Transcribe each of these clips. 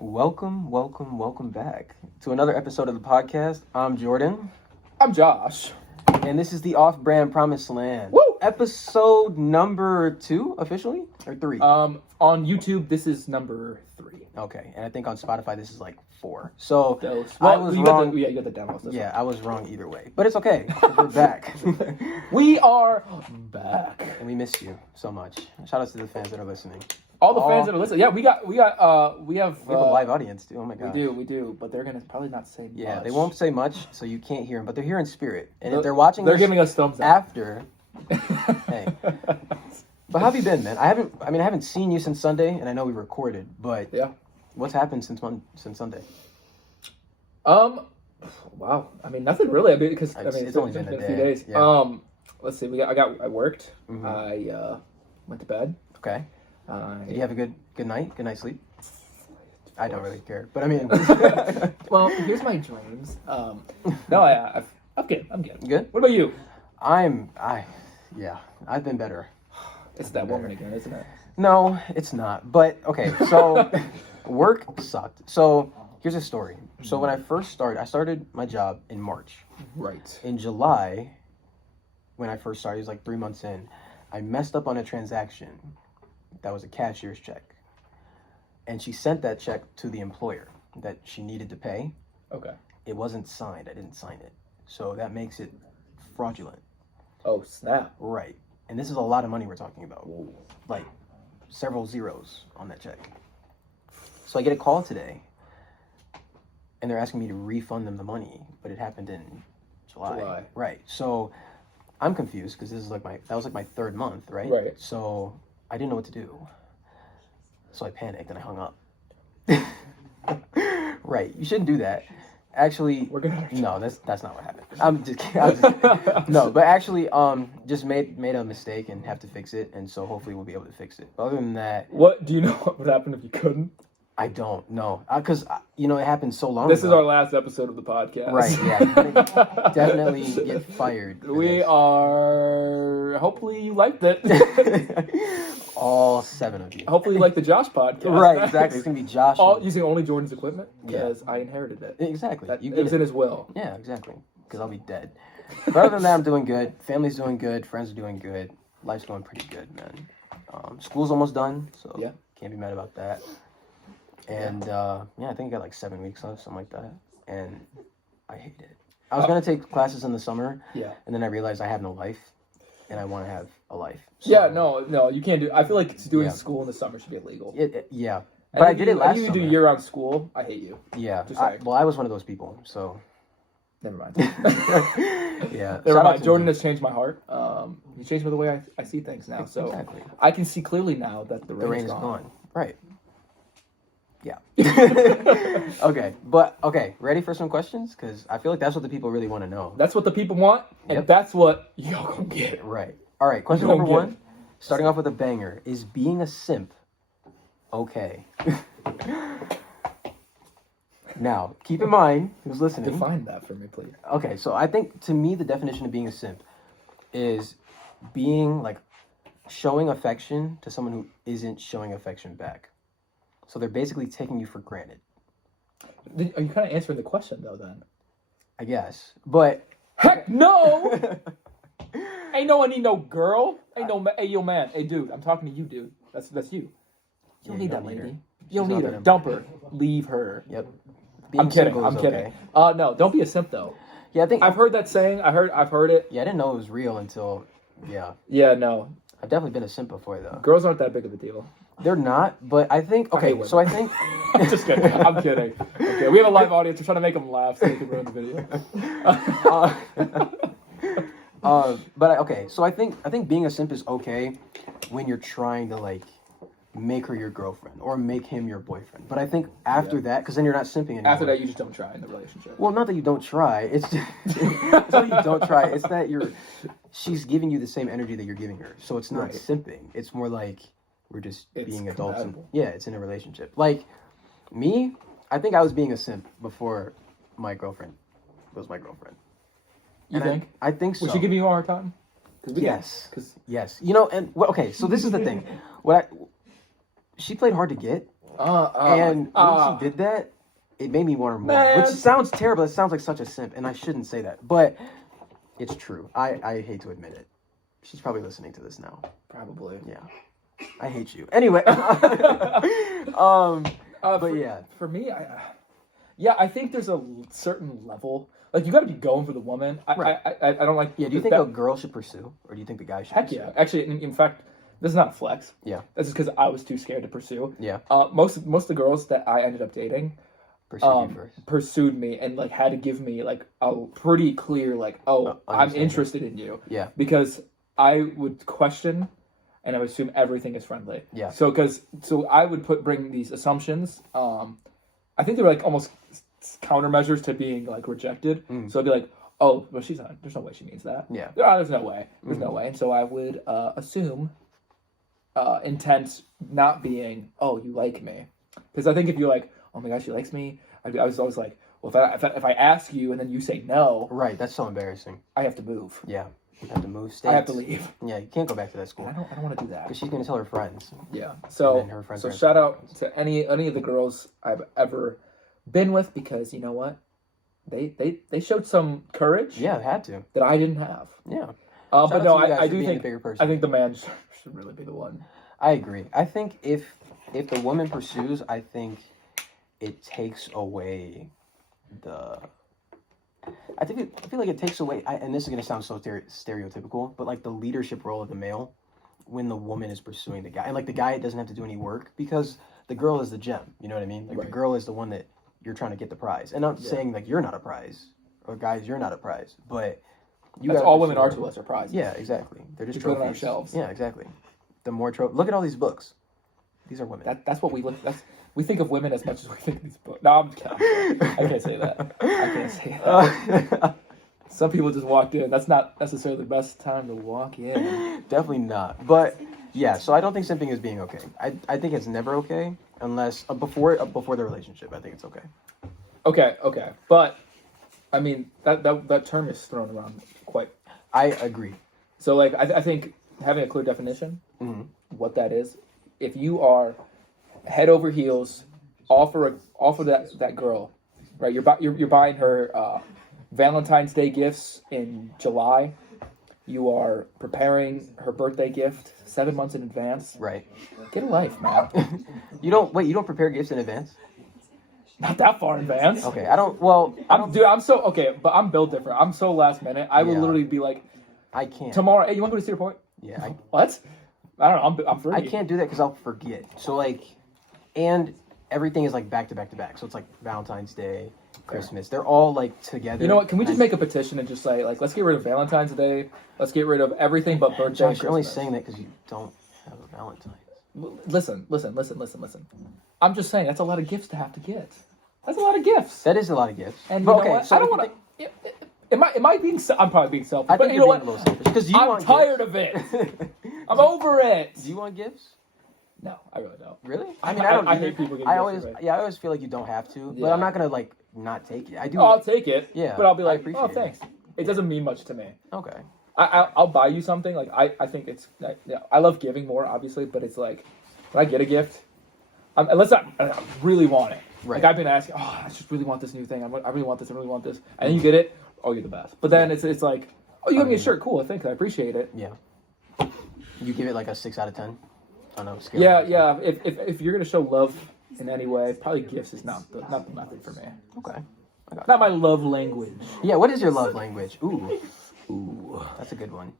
Welcome back to another episode of the podcast. I'm Jordan. I'm Josh. And this is the Off-Brand Promised Land. Woo! Episode number 2, officially? Or 3? On YouTube, this is number 3. Okay, and I think on Spotify, this is like 4. So, Well, I was wrong. you got the demos. Yeah, I was wrong either way. But it's okay, 'cause we're back. We are back. And we miss you so much. Shout out to the fans that are listening. All the fans that are listening. Yeah, we have We have a live audience, too. Oh my gosh. We do, but they're gonna probably not say much. Yeah, they won't say much, so you can't hear them, but they're here in spirit. And if they're watching they're giving us thumbs up. After, hey. But how have you been, man? I haven't seen you since Sunday, and I know we recorded, but yeah, what's happened since Sunday? Wow. I mean, nothing really. Because it's only been a few days. Yeah. Let's see. I worked. Mm-hmm. I went to bed. Okay. Did you have a good night? Good night's sleep? I don't really care, but I mean. Well, here's my dreams. No, I'm good. I'm good. Good. What about you? I've been better. It's that woman again, isn't it? No, it's not. But okay, so work sucked. So here's a story. So when I started my job in March. Right. In July, when I first started, it was like 3 months in, I messed up on a transaction that was a cashier's check. And she sent that check to the employer that she needed to pay. Okay. It wasn't signed. I didn't sign it. So that makes it fraudulent. Oh, snap. Right. And this is a lot of money we're talking about. Ooh. Like several zeros on that check. So I get a call today. And they're asking me to refund them the money. But it happened in July. Right. So I'm confused because that was my 3rd month, right? Right. So I didn't know what to do. So I panicked and I hung up. Right. You shouldn't do that. Actually, no, that's not what happened. I'm just kidding. No, but actually, just made a mistake and have to fix it, and so hopefully we'll be able to fix it. But other than that, what do you know? What would happen if you couldn't? I don't know, because it happened so long. This ago. is our last episode of the podcast, right? Yeah, definitely get fired. We are. Hopefully, you liked it. All 7 of you. Hopefully, you like the Josh podcast. Right, exactly. It's gonna be Josh. Using only Jordan's equipment because I inherited it. Exactly. It was in his will. Yeah, exactly. Because I'll be dead. But other than that, I'm doing good. Family's doing good. Friends are doing good. Life's going pretty good, man. School's almost done, so yeah, can't be mad about that. And I think I got like 7 weeks left, something like that. And I hate it. I was gonna take classes in the summer. Yeah. And then I realized I have no life, and I want to have a life. So, yeah, no, you can't do. I feel like doing school in the summer should be illegal. Yeah. But I did it last summer. You do year-round school. I hate you. Yeah. I was one of those people, so. Never mind. Yeah. Never mind. Jordan has changed my heart. He changed the way I see things now. So exactly. I can see clearly now that the rain is gone. Right. Yeah. Okay. Ready for some questions? Because I feel like that's what the people really want to know. That's what the people want, and that's what y'all gonna get. Right. All right. Question number 1. Starting off with a banger. Is being a simp okay? Now, keep in mind, who's listening. Define that for me, please. Okay, so I think, to me, the definition of being a simp is being, showing affection to someone who isn't showing affection back. So they're basically taking you for granted. Are you kind of answering the question, though, then? I guess. But... Heck no! Ain't no one need no girl. Hey, yo, man. Hey, dude, I'm talking to you, dude. That's you. You don't need that lady. You don't need her. Dump her. Leave her. Yep. I'm kidding. No, don't be a simp, though. Yeah, I think... I've heard that saying. I've heard it. Yeah, I didn't know it was real until... Yeah. Yeah, no. I've definitely been a simp before, though. Girls aren't that big of a deal. They're not, but I think... Okay, so I think... I'm just kidding. I'm kidding. Okay, we have a live audience. We're trying to make them laugh so they can ruin the video. So I think being a simp is okay when you're trying to, make her your girlfriend or make him your boyfriend. But I think after that, because then you're not simping anymore. After that, you just don't try in the relationship. Well, not that you don't try. It's just, it's not that you don't try. It's that she's giving you the same energy that you're giving her. So it's not simping. It's more like we're just being adults. It's in a relationship. Like me, I think I was being a simp before my girlfriend was my girlfriend. You think? I think so. Was she giving you a hard time? Yes. You know, and okay. So this is the thing. She played hard to get. And when she did that, it made me want her more. Man. Which sounds terrible. It sounds like such a simp, and I shouldn't say that. But it's true. I hate to admit it. She's probably listening to this now. Probably. Yeah. I hate you. Anyway. But yeah. For me, I think there's a certain level. Like, you got to be going for the woman. Right. I don't like... Yeah, do you think a girl should pursue? Or do you think the guy should Heck pursue? yeah. Actually, in fact, this is not a flex. Yeah. This is because I was too scared to pursue. Yeah. Most of the girls that I ended up dating pursued me and, like, had to give me, like, a pretty clear, like, I'm interested in you. Yeah. Because I would question and I would assume everything is friendly. Yeah. So I would bring these assumptions. I think they were like almost countermeasures to being like rejected. So I'd be like, oh, well, she's not. There's no way she means that. Yeah. There's no way. There's no way. And so I would assume intent not being, oh, you like me, because I think if you're like, oh my gosh, she likes me, I was always like, well, if I ask you and then you say no, right, that's so embarrassing. I have to move. Yeah. You have to move states. I have to leave. Yeah, you can't go back to that school. I don't want to do that. Because she's going to tell her friends. Yeah. So shout out to any of the girls I've ever been with, because you know what? They showed some courage. Yeah, they had to. That I didn't have. Yeah. But no, I do think I think the man should really be the one. I agree. I think if the woman pursues, I think it takes away the... I feel like it takes away, and this is going to sound so stereotypical, but like the leadership role of the male when the woman is pursuing the guy. And like the guy doesn't have to do any work because the girl is the gem. You know what I mean? Like the girl is the one that you're trying to get the prize. And I'm not saying like you're not a prize, or guys, you're not a prize, but that's all women are to us, are prizes. Yeah, exactly. They're just trophies on our shelves. Yeah, exactly. The more look at all these books. These are women. That's what we look. We think of women as much as we think of these books. No, I'm kidding. I can't say that. I can't say that. Some people just walk in. That's not necessarily the best time to walk in. Definitely not. But yeah, so I don't think simping is being okay. I think it's never okay unless before the relationship. I think it's okay. Okay. But I mean that term is thrown around quite. I agree. So like I think having a clear definition, what that is, if you are head over heels, offer that girl, right? You're buying her Valentine's Day gifts in July. You are preparing her birthday gift 7 months in advance. Right. Get a life, man. You don't prepare gifts in advance? Not that far in advance. Okay, I'm so okay, but I'm built different. I'm so last minute. I will literally be like, I can't. Tomorrow, hey, you want to go to Cedar Point? Yeah. What? I don't know. I'm free. I can't do that because I'll forget. So like, and everything is like back to back to back. So it's like Valentine's Day, Christmas. They're all like together. You know what? Can we just make a petition and just say like, let's get rid of Valentine's Day. Let's get rid of everything but birthday. Josh, you're only saying that because you don't have a Valentine's. Listen. I'm just saying that's a lot of gifts to have to get. That's a lot of gifts. That is a lot of gifts. And you know what? So I don't want to. Am I being? I'm probably being selfish. But you know what? Because I'm tired of it. I'm over it. Do you want gifts? No, I really don't. Really? I mean, I don't. I hate people getting gifts. I always feel like you don't have to, but I'm not gonna like not take it. I do. Oh, I'll take it. Yeah, but I'll be like, oh, thanks. It doesn't mean much to me. Okay. I'll buy you something. Like I think it's. I love giving more, obviously, but it's like when I get a gift, unless I really want it. Right. Like I've been asking, oh, I just really want this new thing. I really want this. I really want this. And then you get it. Oh, you're the best. But then it's like, oh, you got me a shirt. Cool. Thanks. I appreciate it. Yeah. You give it like a 6 out of 10 on a scale. Yeah. If you're gonna show love in any way, probably gifts is not the method for me. Okay. Not my love language. Yeah. What is your love language? Ooh. That's a good one.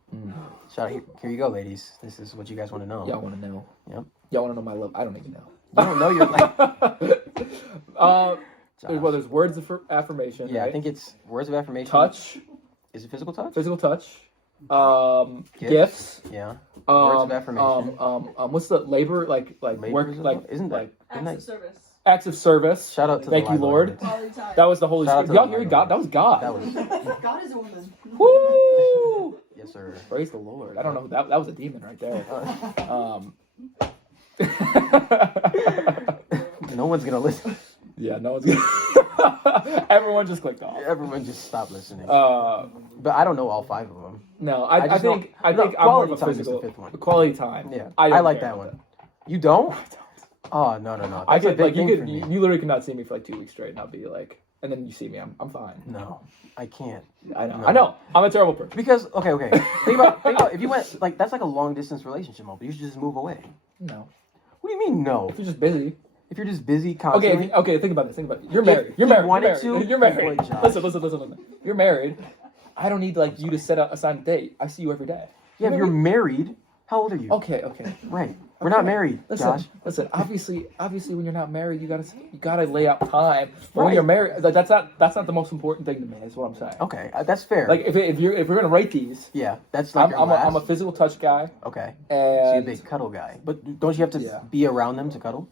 Shout out. Here you go, ladies. This is what you guys want to know. Y'all want to know. Yep. Y'all want to know my love? I don't even know. You don't know your love. Well, there's words of affirmation. Yeah, right? I think it's words of affirmation. Touch. Is it physical touch? Physical touch. Gifts. Yeah. Words of affirmation. What's the labor like work like? Isn't that acts of service? Acts of service. Shout out to thank you, Lord. That was the Holy Spirit. Y'all hear God? That was God. God is a woman. Woo! Yes, sir. Praise the Lord. I don't know. That was a demon right there. No one's gonna listen. Yeah, no one's gonna. Everyone just clicked off. Everyone just stopped listening. But I don't know all 5 of them. No, I think I'm more of a physical. Quality time. Yeah, I like that one. You don't? Oh no. That's I a could big like you thing could for you, me. you literally could not see me for like 2 weeks straight, and I'll be like, and then you see me, I'm fine. No, I can't. I know. No. I know. I'm a terrible person. Because okay. Think about if you went like that's like a long distance relationship, but you should just move away. No. What do you mean no? If you're just busy. If you're just busy Okay, constantly. okay. Think about this. You're married. You're he married. wanted You're married. to, You're married. boy, Josh. Listen. You're married. I don't need like you to set a assigned date. I see you every day. Yeah, if you're married, how old are you? Okay. Right. We're not married, Josh. Listen. Obviously, when you're not married, you gotta lay out time. But when Right. you're married, like, that's not the most important thing to me. Is what I'm saying. Okay, that's fair. Like if we're gonna rate these, yeah, that's like I'm a physical touch guy. Okay. So you're a And big cuddle guy. But don't you have to Yeah. be around them to cuddle?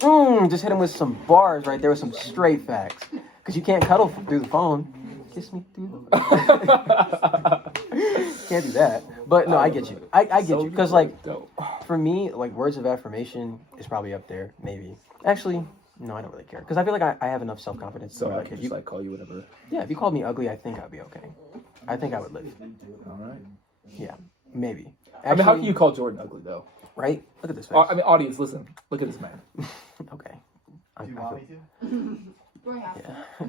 Just hit him with some bars right there with some straight facts. Because you can't cuddle through the phone. Kiss me through the Can't do that. But no, I get you. I get you. Because like, dope. for me, like words of affirmation is probably up there, maybe. Actually, no, I don't really care. Because I feel like I have enough self-confidence. So I like, can if just you, like call you whatever. yeah, if you called me ugly, I think I'd be okay. I think I would live. All right. Yeah, maybe. I mean, how Actually, can you call Jordan ugly though? Right? Look at this face. I mean, audience, listen. Look at this man. Okay. Do you want me to? We're happy.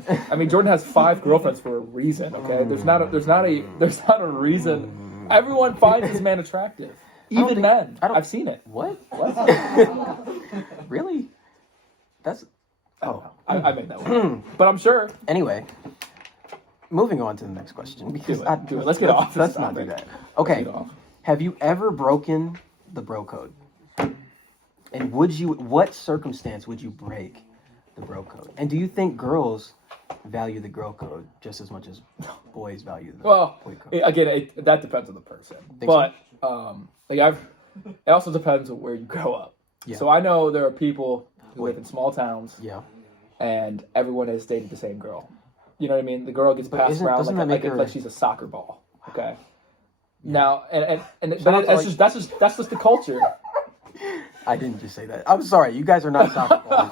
Yeah. I mean, Jordan has 5 girlfriends for a reason. Okay, there's not a reason. Everyone finds this man attractive, even men. I've seen it. What? What? Really? That's. Oh. I made that one, but I'm sure. Anyway, moving on to the next question because Do it. Let's get off this Let's not do topic. that. Okay. get off. Have you ever broken the bro code? And what circumstance would you break the bro code? And do you think girls value the girl code just as much as boys value the Well, boy code? that depends on the person. Think so? But it also depends on where you grow up. Yeah. So I know there are people who live in small towns, Yeah. and everyone has dated the same girl. You know what I mean? The girl gets passed around doesn't that make her- like she's a soccer ball. Okay. Now but Shout out to, that's just the culture. I didn't just say that. I'm sorry. You guys are not soccer balls.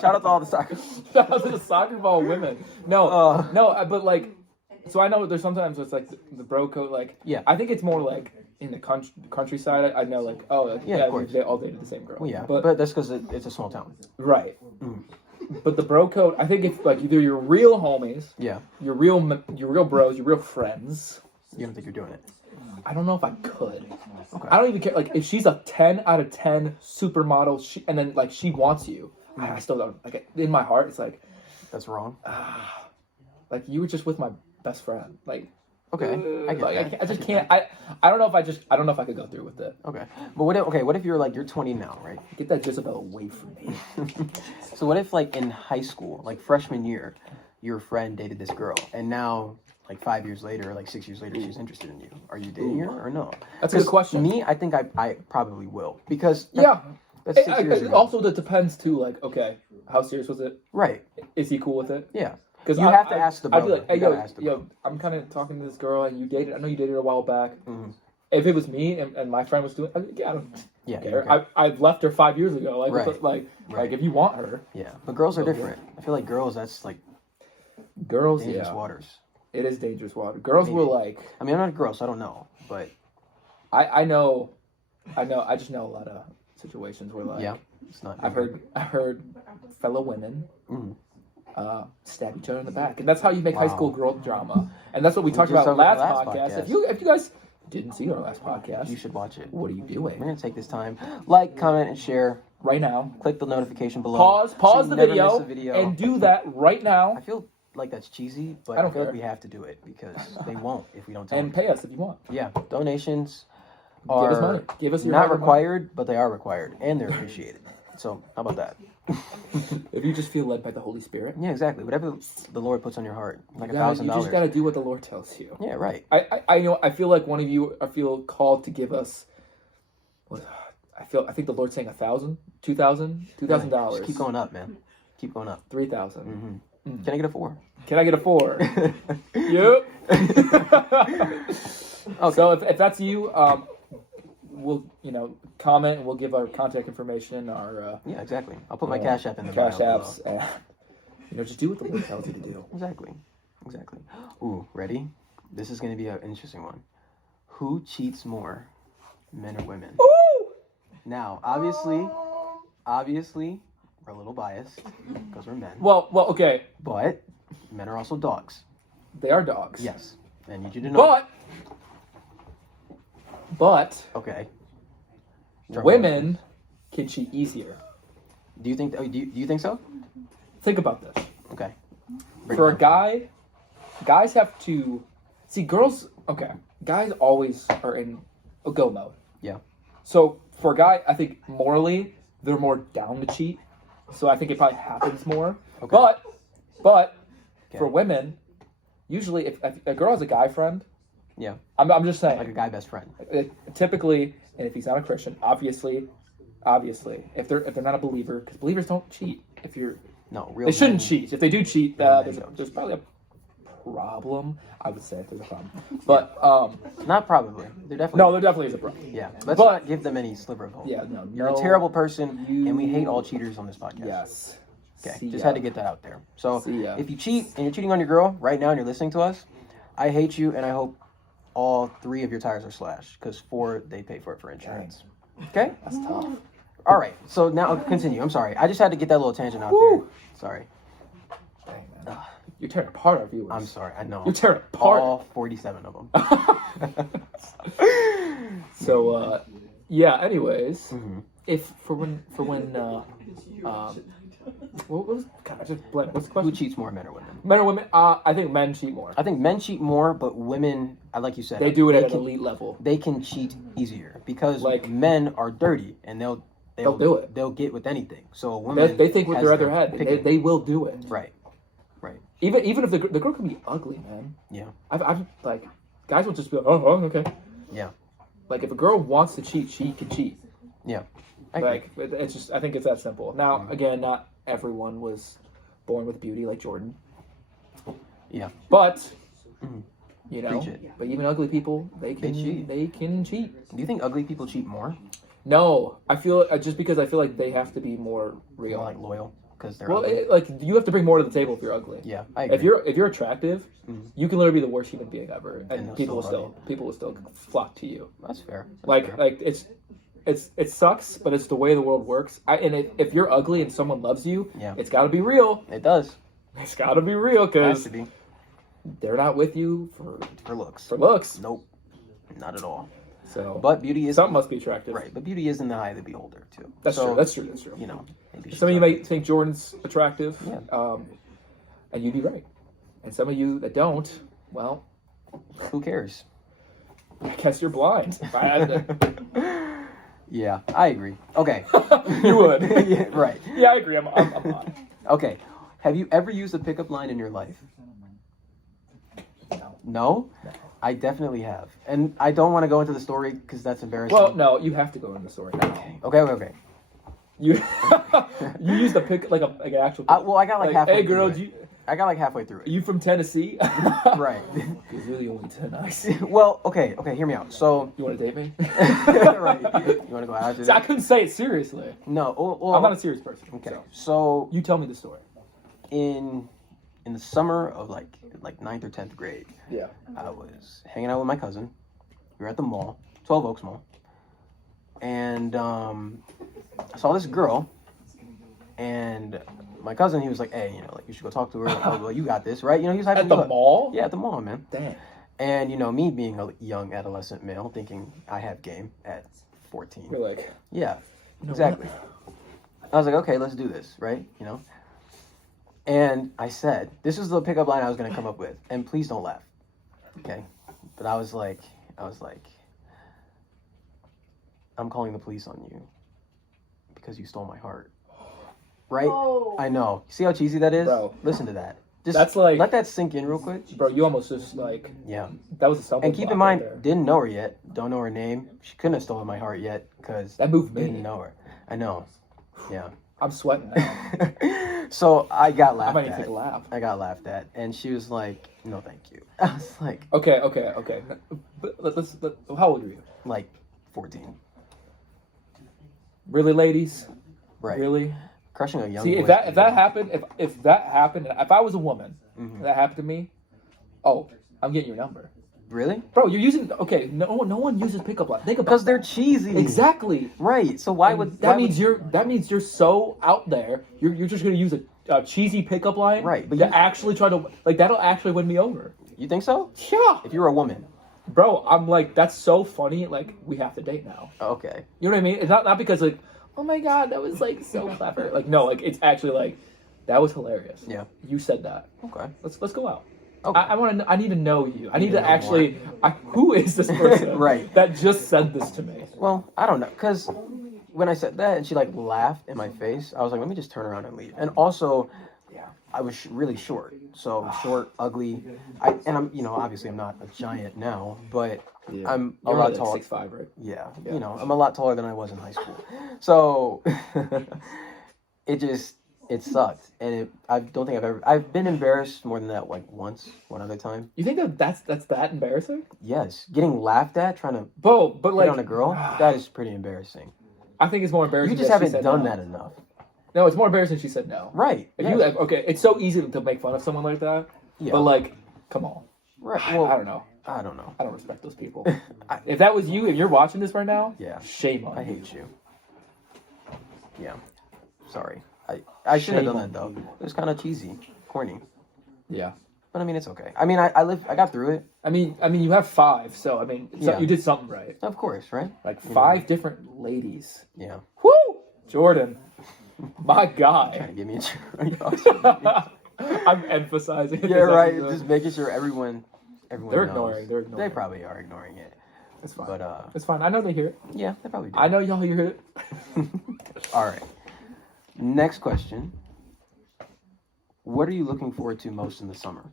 Shout out to all the soccer. Shout out to the soccer ball women. No, but like, so I know there's sometimes it's like the bro code. Like, Yeah. I think it's more like in the countryside. I know like, oh, like, Yeah, of course. they all dated the same girl. Well, yeah, but but that's because it's a small town. right. But the bro code, I think if like either your real homies, Yeah. your real bros, your real friends. You don't think you're doing it? I don't know if I could. Okay. I don't even care. Like if she's a 10 out of 10 supermodel, and then like she wants you, I still don't. Like in my heart, it's like, That's wrong. like you were just with my best friend. Like, Okay. I get like that. I just can't. I don't know if I don't know if I could go through with it. Okay. But what if you're 20 now, right? Get that Jezebel away from me. So what if like in high school, like freshman year, your friend dated this girl, and now like 5 years later, or like 6 years later, she's interested in you. Are you dating her or no? That's a good 'Cause question. Me, I think I probably will because Yeah. that's 6 years ago. Also, that depends too. Like, okay, how serious was it? Right. Is he cool with it? Yeah. Because You have to ask the I'd be brother. like, hey, You gotta yo, ask the yo, brother. I'm kind of talking to this girl, and you dated. I know you dated her a while back. Mhm. If it was me and my friend was doing, yeah, I don't Yeah. care. okay. I've left her 5 years ago. Like, Right. like Right. if you want her, Yeah. But girls are So, yeah. different. I feel like girls, that's like girls, dangerous yeah, waters. it is dangerous water. Girls Maybe. will like. I mean, I'm not a girl, so I don't know. But I know. I just know a lot of situations where like yeah, it's not. I've heard fellow women Mhm. stab each other in the back, and that's how you make high Wow. school girl drama. And that's what we talked just about talked last about podcast. last If you guys didn't see our last podcast, You should watch it. what are you We're doing gonna take this time, like, comment, and share. right now? Click the notification below. Pause so you the never miss video, a and do that right I now, feel like that's cheesy, but I don't I feel care. like we have to do it because they won't if we don't tell and them. pay us if you want. Yeah, donations Give us are money. Give us your not hard-earned required, but they are required, and they're appreciated. So how about that? money. If you just feel led by the Holy Spirit, Yeah, exactly. Whatever the Lord puts on your heart, like you just $1,000. gotta do what the Lord tells you. Yeah, right. I know. I feel like one of you. I feel called to give us. What? I think the Lord's saying $1,000, $2,000, $2,000. Just keep going up, man. Keep going up. 3,000. Can I get a 4? Can I get a 4? Yep. Okay. So if that's you, we'll comment and we'll give our contact information, our Yeah, exactly. I'll put my Cash App in the cash bio apps, and just do what the Lord tells you to do. below. Exactly. Ooh, ready? This is going to be an interesting one. Who cheats more, men or women? Now, obviously, obviously, we're a little biased because we're men. Well, okay. But men are also dogs. They are dogs. Yes. I need you to know. But okay. Women can cheat easier. Do you think? Do you think so? Think about this. Okay. For a guy, guys have to see girls. Okay, guys always are in a go mode. Yeah. So for a guy, I think morally they're more down to cheat. So I think it probably happens more. Okay. But Okay. for women, usually if a girl has a guy friend, Yeah. I'm just saying, Like a guy best friend. typically, and if he's not a Christian, obviously, if they're not a believer, because believers don't cheat. If you're No, real. They shouldn't men- cheat. If they do cheat, Real men there's don't there's probably a problem. I would say if there's a problem, but Not probably. They're definitely. no, there definitely is a problem. Yeah. Let's But- not give them any sliver of hope. Yeah, no, You're a no, terrible person, you- and we hate all cheaters on this podcast. Yes. Okay. See Just ya. had to get that out there. So See ya. if you cheat and you're cheating on your girl right now and you're listening to us, I hate you, and I hope all 3 of your tires are slashed because 4 they pay for it for insurance. Okay. That's tough. All right. So now continue. I'm sorry. I just had to get that little tangent out Woo. there. Sorry. Dang, man. You're tearing apart our viewers. I'm sorry. I know. You're tearing apart. All 47 of them. So yeah. Anyways, Mhm. if for when what was God, I just blanked. What's the Who question? cheats more, men or women? Men or women? I think men cheat more. I think men cheat more, but women, like you said, They do it at an can, elite level. They can cheat easier because Like- men are dirty and they'll do it. They'll get with anything. So a They, woman, they think with has their other the head. picking. They will do it. Right. Even if the girl can be ugly, man. Yeah. I've like guys will just be like, oh okay. Yeah. Like if a girl wants to cheat, she can cheat. Yeah. I agree. Like it's just I think it's that simple. Now again, not everyone was born with beauty like Jordan. Yeah. But Mhm. you know, Preach it. but even ugly people they can cheat. They can cheat. Do you think ugly people cheat more? No, I feel just because I feel like they have to be more real. More like loyal because they're Well, ugly? like you have to bring more to the table if you're ugly. Yeah. I agree. If you're attractive, Mhm. you can literally be the worst human being ever, And and they'll people still will still flock to you. That's fair. That's Like fair. it sucks, but it's the way the world works. If you're ugly and someone loves you, Yeah. it's got to be real. It does. It's got to be real It has because to be they're not with you for looks. for looks. Nope. Not at all. So, But beauty is something must be attractive. right. But beauty is in the eye of the beholder too. That's So, true. That's true. That's true. You know, maybe Some of you she's may think Jordan's attractive, Yeah. and you'd be right. And some of you that don't, well, ugly. Who cares? I guess you're blind. Yeah, I agree. Okay. You would. Yeah, right. Yeah, I agree. I'm blind. Okay. Have you ever used a pickup line in your life? No. No? I definitely have. And I don't want to go into the story because that's embarrassing. Well, no, you have to go in the story now. Okay. You you used the pick like an actual. Well, I got like halfway hey girl, through it. I got like halfway through it. you from Tennessee? Right. It's really only 10 nice. Well, okay, hear me out. So, You want to date me? right. You want to go out? See, I couldn't say it seriously. No. Well, I'm not a serious person. okay. So. So, You tell me the story. in the summer of like 9th or 10th grade, Yeah. I was hanging out with my cousin. We were at the mall, 12 Oaks Mall. And I saw this girl. And my cousin, he was like, hey, you should go talk to her. Like, well, you got this, right? He was hyping At me the up. mall? Yeah, at the mall, man. Damn. And, me being a young adolescent male, thinking I have game at 14. You're like, Yeah, you know exactly. what? I was like, okay, let's do this, right? And I said, this is the pickup line I was going to come up with. And please don't laugh. Okay? But I was like, I'm calling the police on you because you stole my heart. Right? Whoa. I know. See how cheesy that is? Bro. Listen to that. Just That's like- let that sink in real quick. Bro, you almost just like, Yeah. that was a stumbling And keep block in mind, right there. didn't know her yet. Don't know her name. She couldn't have stolen my heart yet because That moved me. didn't know her. I know. Yeah. I'm sweating now. So I got I laughed might need to at. take a lap. I got laughed at, and she was like, "No, thank you." I was like, Okay. But how old are you? like 14, Really, ladies? right? Really? Crushing a young. See, boy. if that happened, if that happened, if I was a woman, Mhm. and that happened to me, oh, I'm getting your number. Really? Bro, you're using no one uses pickup lines. Think about Because they're that. cheesy. Exactly. Right. So why And would that means you're so out there. You're just gonna use a cheesy pickup line, Right, but But actually try to that'll actually win me over. you think so? Yeah, If you were a woman. bro, I'm like that's so funny. Like we have to date now. Okay. You know what I mean? It's not because like, oh my god, that was like so clever. Like no, like it's actually like that was hilarious. Yeah. You said that. Okay. Let's go out. Okay. I need to know you. I need to to know actually. Who is this person? Right. That just said this to me. Well, I don't know, because when I said that and she like laughed in my face, I was like, let me just turn around and leave. And also, I was really short, so short, ugly. I'm obviously I'm not a giant now, but I'm a lot taller. 6'5", right? Yeah, I'm a lot taller than I was in high school. So it sucked, and I don't think I've been embarrassed more than that like one other time. You think that's that embarrassing? Yes, getting laughed at trying to But hit like on a girl, that is pretty embarrassing. I think it's more embarrassing. You just that she haven't said done no. that enough. No, it's more embarrassing. She said no. Right. If yes. you like, okay, it's so easy to make fun of someone like that. Yeah. But like, come on. Right. Well, I don't know. I don't know. I don't respect those people. If that was you, if you're watching this right now, Yeah. shame on I you. hate you. Yeah. Sorry. I shouldn't have Shame done that on though. It was kind of cheesy, corny. Yeah. But I mean, it's okay. I mean, I got through it. I mean, you have 5, so I mean, Yeah. you did something right. Of course, right? Like 5 different ladies. Yeah. Woo! Jordan, my guy. Trying to give me a cheer. I'm emphasizing. Yeah, right. Just making sure everyone They're knows. ignoring. They're ignoring. They probably are ignoring it. It's fine. But it's fine. I know they hear it. yeah, they probably do. I know y'all hear it. All right. Next question. What are you looking forward to most in the summer?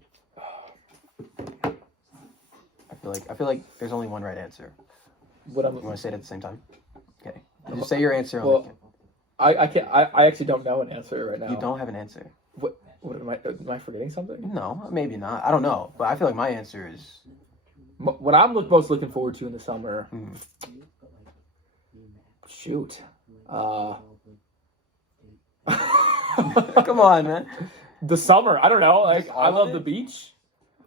I feel like there's only one right answer. What I'm. You want to say it at the same time? Okay. Just say your answer. Well, I can't. I actually don't know an answer right now. You don't have an answer. What am I forgetting something? No, maybe not. I don't know, but I feel like my answer is. What I'm most looking forward to in the summer. Shoot. Come on, man. The summer. I don't know. Like Just all I of love it? the beach.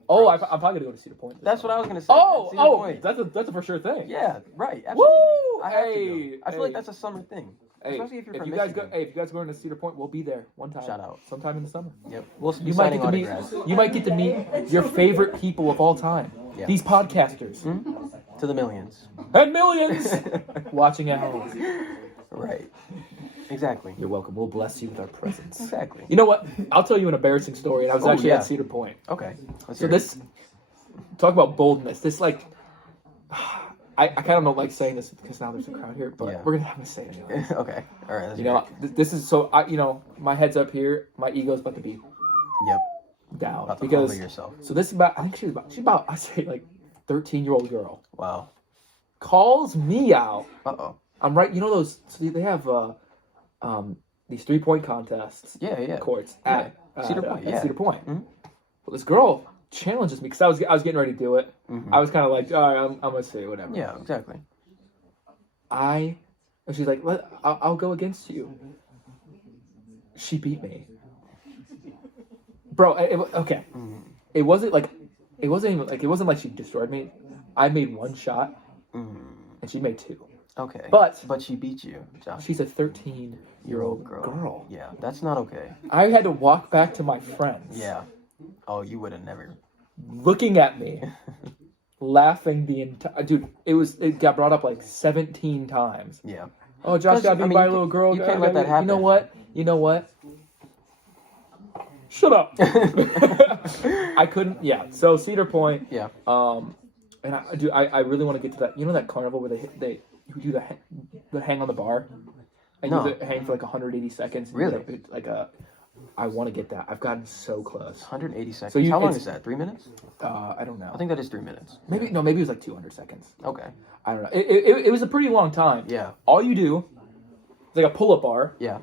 Oh, I'm probably gonna go to Cedar Point. That's what I was gonna say. Oh, Cedar Point. that's a for sure thing. Yeah, right. Absolutely. Woo! I have to Hey, go. I feel like hey. that's a summer thing. Hey, Especially if you're from you guys go, Michigan. if you guys go to Cedar Point, we'll be there one time. Shout out. Sometime in the summer. Yep. We'll be You might signing get to meet. autographs. You might get to meet your favorite people of all time. Yeah. These podcasters To the millions. and millions watching at home. Right. Exactly. You're welcome. We'll bless you with our presence. Exactly. You know what? I'll tell you an embarrassing story. And I was Oh, actually yeah. at Cedar Point. Okay. Let's So hear this, talk about boldness. This like, I kind of don't like saying this because now there's a crowd here, but Yeah. we're gonna have to say it anyway. it. Okay. All right. Let's You hear know, this is so. My head's up here. My ego's about to be it. Yep. down About to because. humble yourself. So this is about. I think she's about. I say like 13-year-old girl Wow. calls me out. Uh-oh. I'm right. You know those. So they have these 3-point contests. Yeah. Courts Yeah. at Cedar Point, at yeah. Cedar Point. Mhm. Well, this girl challenges me because I was getting ready to do it. Mhm. I was kind of like, all right, I'm gonna say whatever. Yeah, exactly. And she's like, I'll go against you. She beat me, bro. Okay, it wasn't like she destroyed me. I made 1 shot, and she made 2. Okay. But she beat you, Josh. she's a 13-year-old girl. Yeah, that's not okay. I had to walk back to my friends. Yeah. Oh, you would have never. Looking at me, laughing the entire. Dude, it got brought up like 17 times. Yeah. Oh, Josh 'Cause, got beat I mean, by a you little can't- girl. you can't let that happen. You know what? Shut up. I couldn't. Yeah. So Cedar Point. Yeah. And I really want to get to that. You know that carnival where they do the hang on the bar, and No. you hang for like 180 seconds. Really? I want to get that. I've gotten so close. 180 seconds. So How long it's- is that? 3 minutes? I don't know. I think that is 3 minutes. Maybe it was like 200 seconds. Okay. I don't know. It was a pretty long time. Yeah. All you do is like a pull-up bar, Yeah.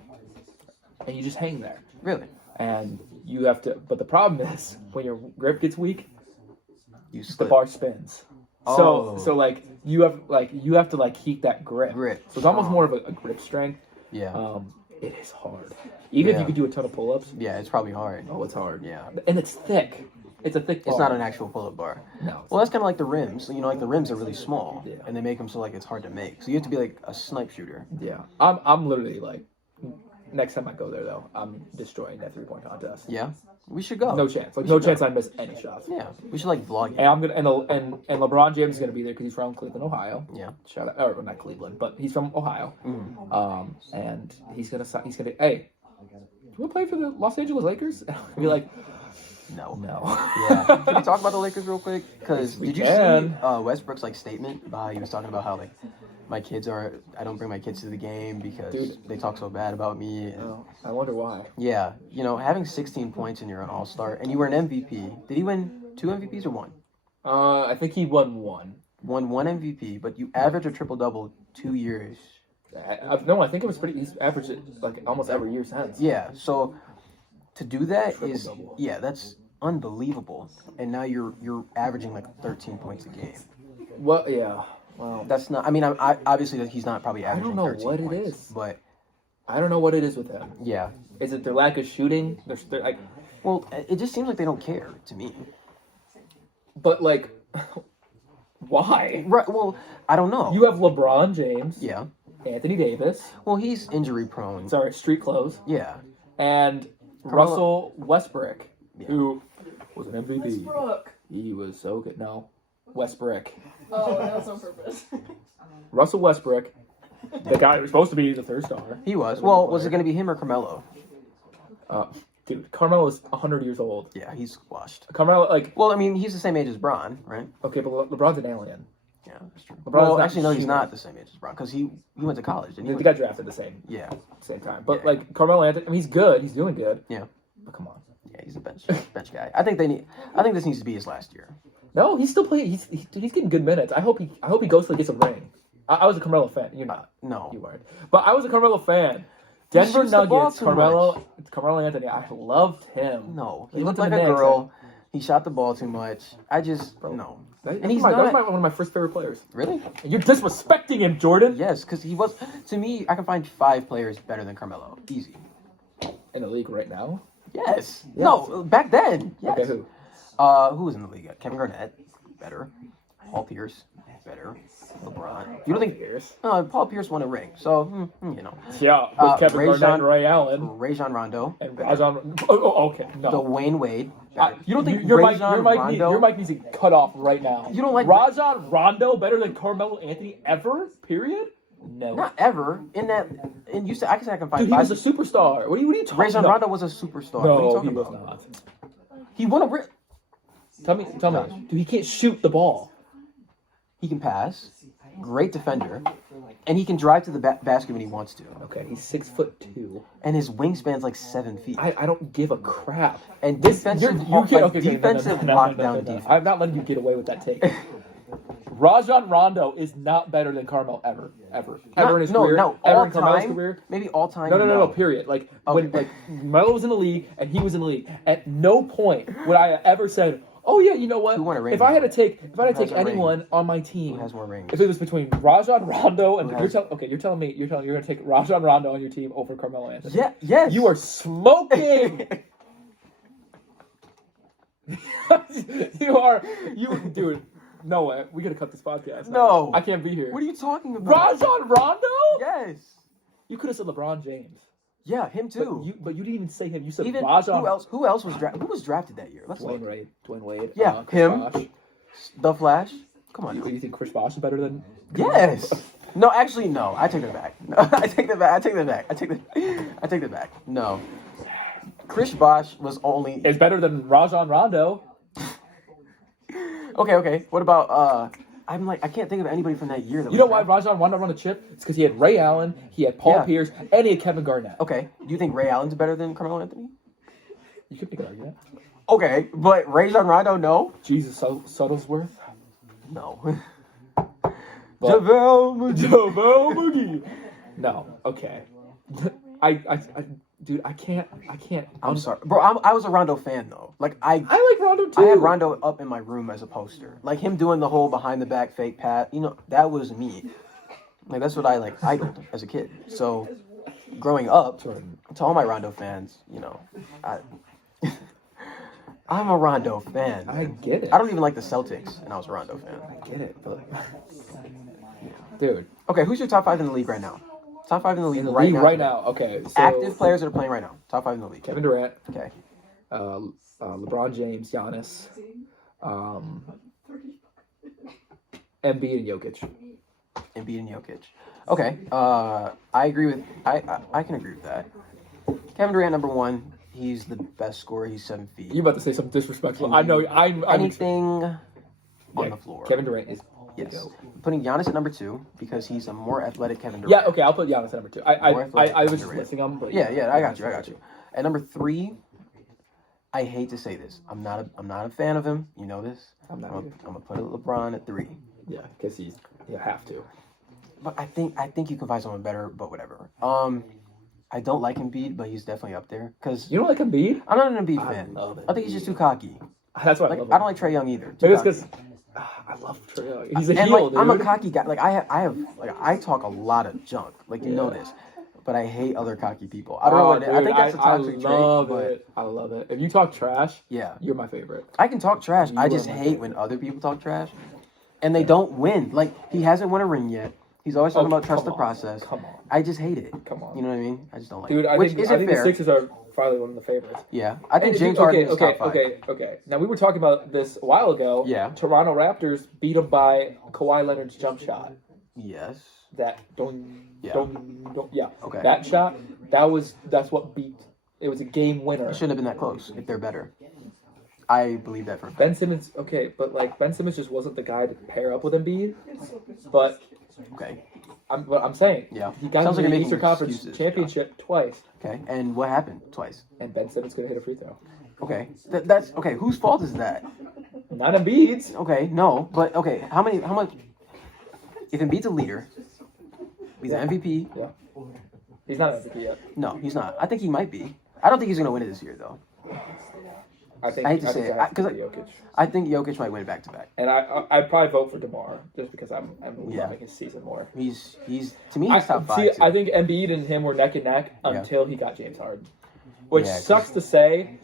and you just hang there. Really? And you have to. But the problem is when your grip gets weak, You the slip. bar spins. Oh. So like you have to keep that grip. Grip. So it's almost Oh. more of a grip strength. Yeah. It is hard. Even if Yeah. you could do a ton of pull-ups. Yeah, it's probably hard. Oh, it's hard. Yeah. And it's thick. It's a thick bar. It's not an actual pull-up bar. No. Well, that's kind of like the rims. You know, like the rims are really small, Yeah. and they make them so like it's hard to make. So you have to be like a snipe shooter. Yeah. I'm literally like, next time I go there though, I'm destroying that 3-point contest. Yeah, we should go. No chance. Like We no should chance go. I miss any shots. Yeah, we should like vlog it. And I'm gonna and LeBron James is gonna be there because he's from Cleveland, Ohio. Yeah. Shout out, or not Cleveland, but he's from Ohio. Mm. And he's gonna hey, do you want to play for the Los Angeles Lakers? And I'll be like, No. yeah. Can we talk about the Lakers real quick? Because Yes, we did you can. see Westbrook's like statement about how he was talking about how like I don't bring my kids to the game because Dude. they talk so bad about me. And, Oh, I wonder why. yeah, you know, having 16 points and you're an all-star and you were an MVP. Did he win 2 MVPs or 1? I think he won one. Won 1 MVP, but you average a triple-double 2 years. No, I think it was pretty. He's averaged it like almost every year since. Yeah, so to do that is Triple-double. that's unbelievable. And now you're averaging like 13 points a game. Well, yeah. Well, That's not. I mean, I obviously that he's not probably averaging. know 13 what it points, is. but I don't know what it is with him. yeah. Is it their lack of shooting? They're like, Well, it just seems like they don't care to me. but like, why? Right. Well, I don't know. You have LeBron James, Yeah. Anthony Davis, Well, he's injury prone. sorry, street clothes, Yeah. and Carmelo- Russell Westbrook, Yeah. who was an MVP. Westbrook. He was so good. No, Westbrook. Oh, that was on purpose. Russell Westbrook, the guy who was supposed to be the third star. He was. Well, was it going to be him or Carmelo? Dude, Carmelo is 100 years old. Yeah, he's washed. Carmelo, like, Well, I mean, he's the same age as Bron, right? okay, but LeBron's an alien. Yeah, that's true. LeBron's Well, not actually, no, he's shooting. not the same age as Bron because he went to college. Didn't he? They got drafted the Yeah. same time. But Yeah. like Carmelo Anthony, I mean, he's good. He's doing good. Yeah. But come on. Yeah, he's a bench guy. I think this needs to be his last year. No, he's still playing. He's getting good minutes. I hope he goes to get some ring. I was a Carmelo fan. You're not. No. You weren't. But I was a Carmelo fan. Denver shoots the ball Nuggets. too Carmelo Anthony. I loved him. No. He He went looked to like the a Knicks, girl. He shot the ball too much. I just no. And he's that was not- one of my first favorite players. Really? And you're disrespecting him, Jordan. Yes, because he was. To me, I can find 5 players better than Carmelo. Easy. In the league right now. Yes. No, back then. Yes. Okay, who? Who was in the league? Kevin Garnett, better. Paul Pierce, better. LeBron. You don't think? Years. Paul Pierce won a ring, so you know. Yeah, with Kevin Rajon- Garnett and Ray Allen Rajon Rondo, and better. Rajon. Oh, okay. No. Dwayne Wade. Better. You don't think Rajon your mic needs to cut off right now? You don't like- Rajon Rondo better than Carmelo Anthony ever? Period. No. Not ever. And you said I can find Dude, he 5. was a superstar. What are you talking Rajon about? Rondo was a superstar. what are you No, talking he was about? not. He won a ring. Tell me, dude, he can't shoot the ball. He can pass. Great defender. And he can drive to the basket when he wants to. Okay, he's 6'2". And his wingspan's like 7 feet. I don't give a crap. And This defensive, you can't. Okay, defensive lockdown defense. I'm not letting you get away with that take. Rajon Rondo is not better than Carmelo ever in his career. No, ever all in Carmelo's time. career. Maybe all time. No. Period. Like when Okay. like Melo was in the league and he was in the league. At no point would I ever said, "Oh yeah, you know what? Who won a ring If I had to now? take Who has a ring? anyone on my team, Who has more rings? if it was between Rajon Rondo and Who has- you're telling me you're going to take Rajon Rondo on your team over Carmelo Anthony? Yeah. Yes. You are smoking. Dude. No way. We gotta cut this podcast. No. I can't be here. What are you talking about? Rajon Rondo? Yes. You could have said LeBron James. Yeah, him too. But you didn't even say him. You said Even Rajon. who else was drafted? Who was drafted that year? Let's Dwayne look. Wade. Yeah, Chris him. Bosh. The Flash. Come on. You think Chris Bosh is better than? Yes. No, actually, no. I take that back. No, I take that back. No. Chris Bosh was only. Is better than Rajon Rondo. Okay. What about I can't think of anybody from that year that You know why Rajon Rondo won a chip? It's because he had Ray Allen, he had Paul Yeah. Pierce, and he had Kevin Garnett. Okay. Do you think Ray Allen's better than Carmelo Anthony? You could make an argument. Okay, but Rajon Rondo, no. Jesus Shuttlesworth. No. But- JaVale McGee. JaVale McGee. No. Okay. Dude, I can't. I'm sorry, bro. I was a Rondo fan though. Like I like Rondo too. I had Rondo up in my room as a poster. Like him doing the whole behind the back fake pass. You know, that was me. Like that's what I like idoled as a kid. So growing up, to all my Rondo fans, you know, I'm a Rondo fan. I get it. I don't even like the Celtics, and I was a Rondo fan. I get it, but dude, Okay, who's your top 5 in the league right now? Top 5 in the league, in the right league now. right now. Okay, so Active players that are playing right now. Top 5 in the league. Kevin Durant, Okay. LeBron James, Giannis, Embiid, and Jokic. Embiid and Jokic. Okay. I agree with. I can agree with that. Kevin Durant, number 1. He's the best scorer. He's 7 feet. You about to say something disrespectful? I know. I'm Anything on the floor. Kevin Durant is. Yes. dope. Putting Giannis at number 2 because he's a more athletic Kevin Durant. Yeah. Okay. I'll put Giannis at number 2. I More athletic was Kevin just Durant. listing them, but Yeah. I got you. At number 3, I hate to say this. I'm not a fan of him. You know this. I'm not. I'm gonna put LeBron at 3. Yeah, because you have to. But I think you can find someone better. But whatever. I don't like Embiid, but he's definitely up there because You don't like Embiid? I'm not an Embiid I fan. love it. I think he's just too cocky. That's what Like I love. I don't like Trae Young either. Too Maybe it's cocky. because I love Trae Young. He's a And heel, like, dude. I'm a cocky guy. Like I have like I talk a lot of junk. Like you know Yeah. this, but I hate other cocky people. I don't know what it is. I think that's a toxic I trait. love But it. I love it. If you talk trash, yeah, you're my favorite. I can talk trash. You I are just my hate favorite. when other people talk trash, and they don't win. Like he hasn't won a ring yet. He's always talking about trust come the on. process. Come on, I just hate it. come on, You know what I mean? I just don't like dude. it. I Which think isn't the fair. Sixers are probably one of the favorites. Yeah, I think And James okay, Harden is okay, top 5. okay. Now we were talking about this a while ago. Yeah. Toronto Raptors beat them by Kawhi Leonard's jump shot. Yes. That don't yeah. Okay. That shot. That's what beat. It was a game winner. It shouldn't have been that close if they're better. I believe that for a fact. Ben Simmons, okay, but like Ben Simmons just wasn't the guy to pair up with Embiid. But Okay. I'm saying, Yeah. he got Sounds to like you're the making Eastern Conference excuses, championship twice, Okay. And what happened twice? and Ben Simmons could hit a free throw. Okay. That's okay. Whose fault is that? Not Embiid's. Okay. No. But okay. How much? If Embiid's a leader, he's an MVP. Yeah, he's not an MVP yet. No, he's not. I think he might be. I don't think he's gonna win it this year though. I think I hate to say think it, has to 'cause be Jokic. I think Jokic might win back to back. And I'd probably vote for DeMar just because I'm Yeah. loving his season more. He's to me he's top 5. See, too. I think Embiid and him were neck and neck Yeah. until he got James Harden, which Yeah, 'cause- sucks to say,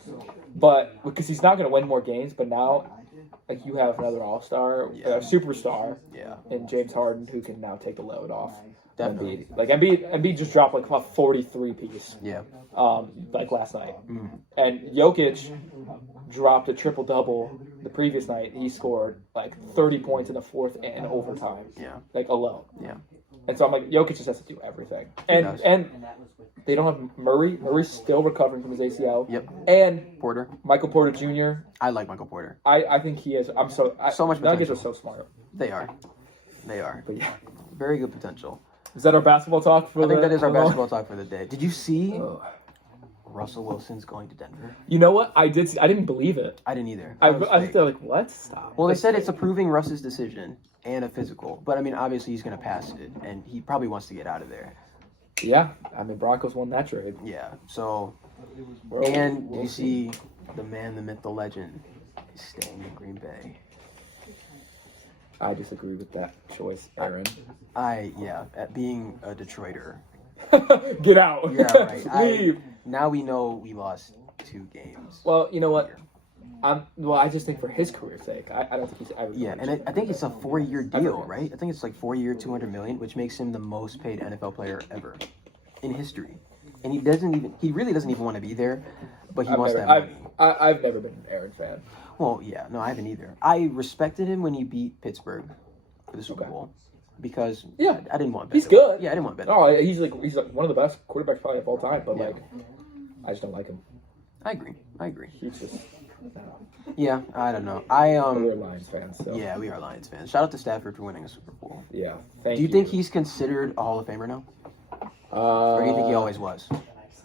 but because he's not going to win more games. But now, like you have another All-Star, Yeah. superstar, Yeah. in James Harden who can now take the load off. Definitely. Embiid. Like Embiid just dropped like a 43 piece, Yeah. like last night, Mm. and Jokic dropped a triple double the previous night. He scored like 30 points in the fourth and overtime, Yeah. like alone. Yeah. And so I'm like, Jokic just has to do everything. And does. and they don't have Murray. Murray's still recovering from his ACL. Yep. And Porter. Michael Porter Jr. I like Michael Porter. I think he is. So much Nuggets potential. are so smart. They are. They are. But yeah, Very good potential. is that our basketball talk for I think the- that is our for the- basketball talk for the day. Did you see Ugh. Russell Wilson's going to Denver? You know what? I did. I didn't believe it. I didn't either. I That was was fake. like, what? Stop. Well, they said it's approving Russ's decision and a physical, but I mean, obviously he's going to pass it, and he probably wants to get out of there. Yeah, I mean Broncos won that trade. Yeah. So, Well, and we'll you see, the man, the myth, the legend, is staying in Green Bay. I disagree with that choice, Aaron. At being a Detroiter. Get out. Yeah, right. Leave. Now we know we lost 2 games. Well, you know what? I just think for his career's sake, I don't think he's ever. Yeah, and I think it's a 4-year deal, right? I think it's like 4-year, $200 million, which makes him the most paid NFL player ever in history. And he really doesn't even want to be there, but he wants that money. I've never been an Aaron fan. Well, yeah, no, I haven't either. I respected him when he beat Pittsburgh for the Super Okay. Bowl because Yeah. I didn't want. He's Beto. good. Yeah, I didn't want Beto. Oh, he's like one of the best quarterbacks probably of all time. But Yeah. like, I just don't like him. I agree. He's just. Yeah, I don't know. We're Lions fans. So. Yeah, we are Lions fans. Shout out to Stafford for winning a Super Bowl. Yeah. Thank Do you think he's considered a Hall of Famer now, or do you think he always was?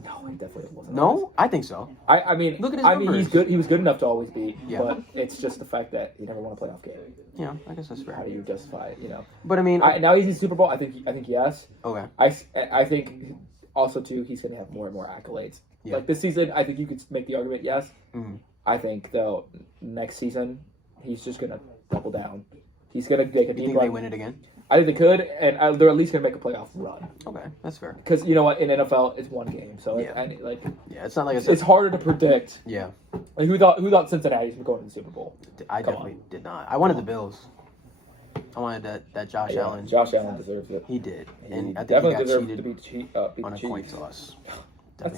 No, he definitely wasn't. No, I think so. I mean, Look at his he's numbers. good. He was good enough to always be. Yeah. But it's just the fact that he never won a playoff game. Yeah, I guess that's How fair. do you justify it? You know. But I mean, Now he's in the Super Bowl. I think yes. okay. I think also too he's going to have more and more accolades. Yeah. Like this season, I think you could make the argument yes. Mhm. I think though next season he's just going to double down. He's going to make a You deep think they run. win it again? I think they could, and they're at least gonna make a playoff run. Okay, that's fair. Because you know what, in NFL it's one game, so Yeah. It's not like it's harder to predict. Yeah, Like who thought Cincinnati was going to the Super Bowl? I definitely did not. I wanted the Bills. I wanted that Josh Allen. Josh Allen deserves it. He did, and I think Definitely he got deserved cheated to beat on the a Chiefs. coin toss.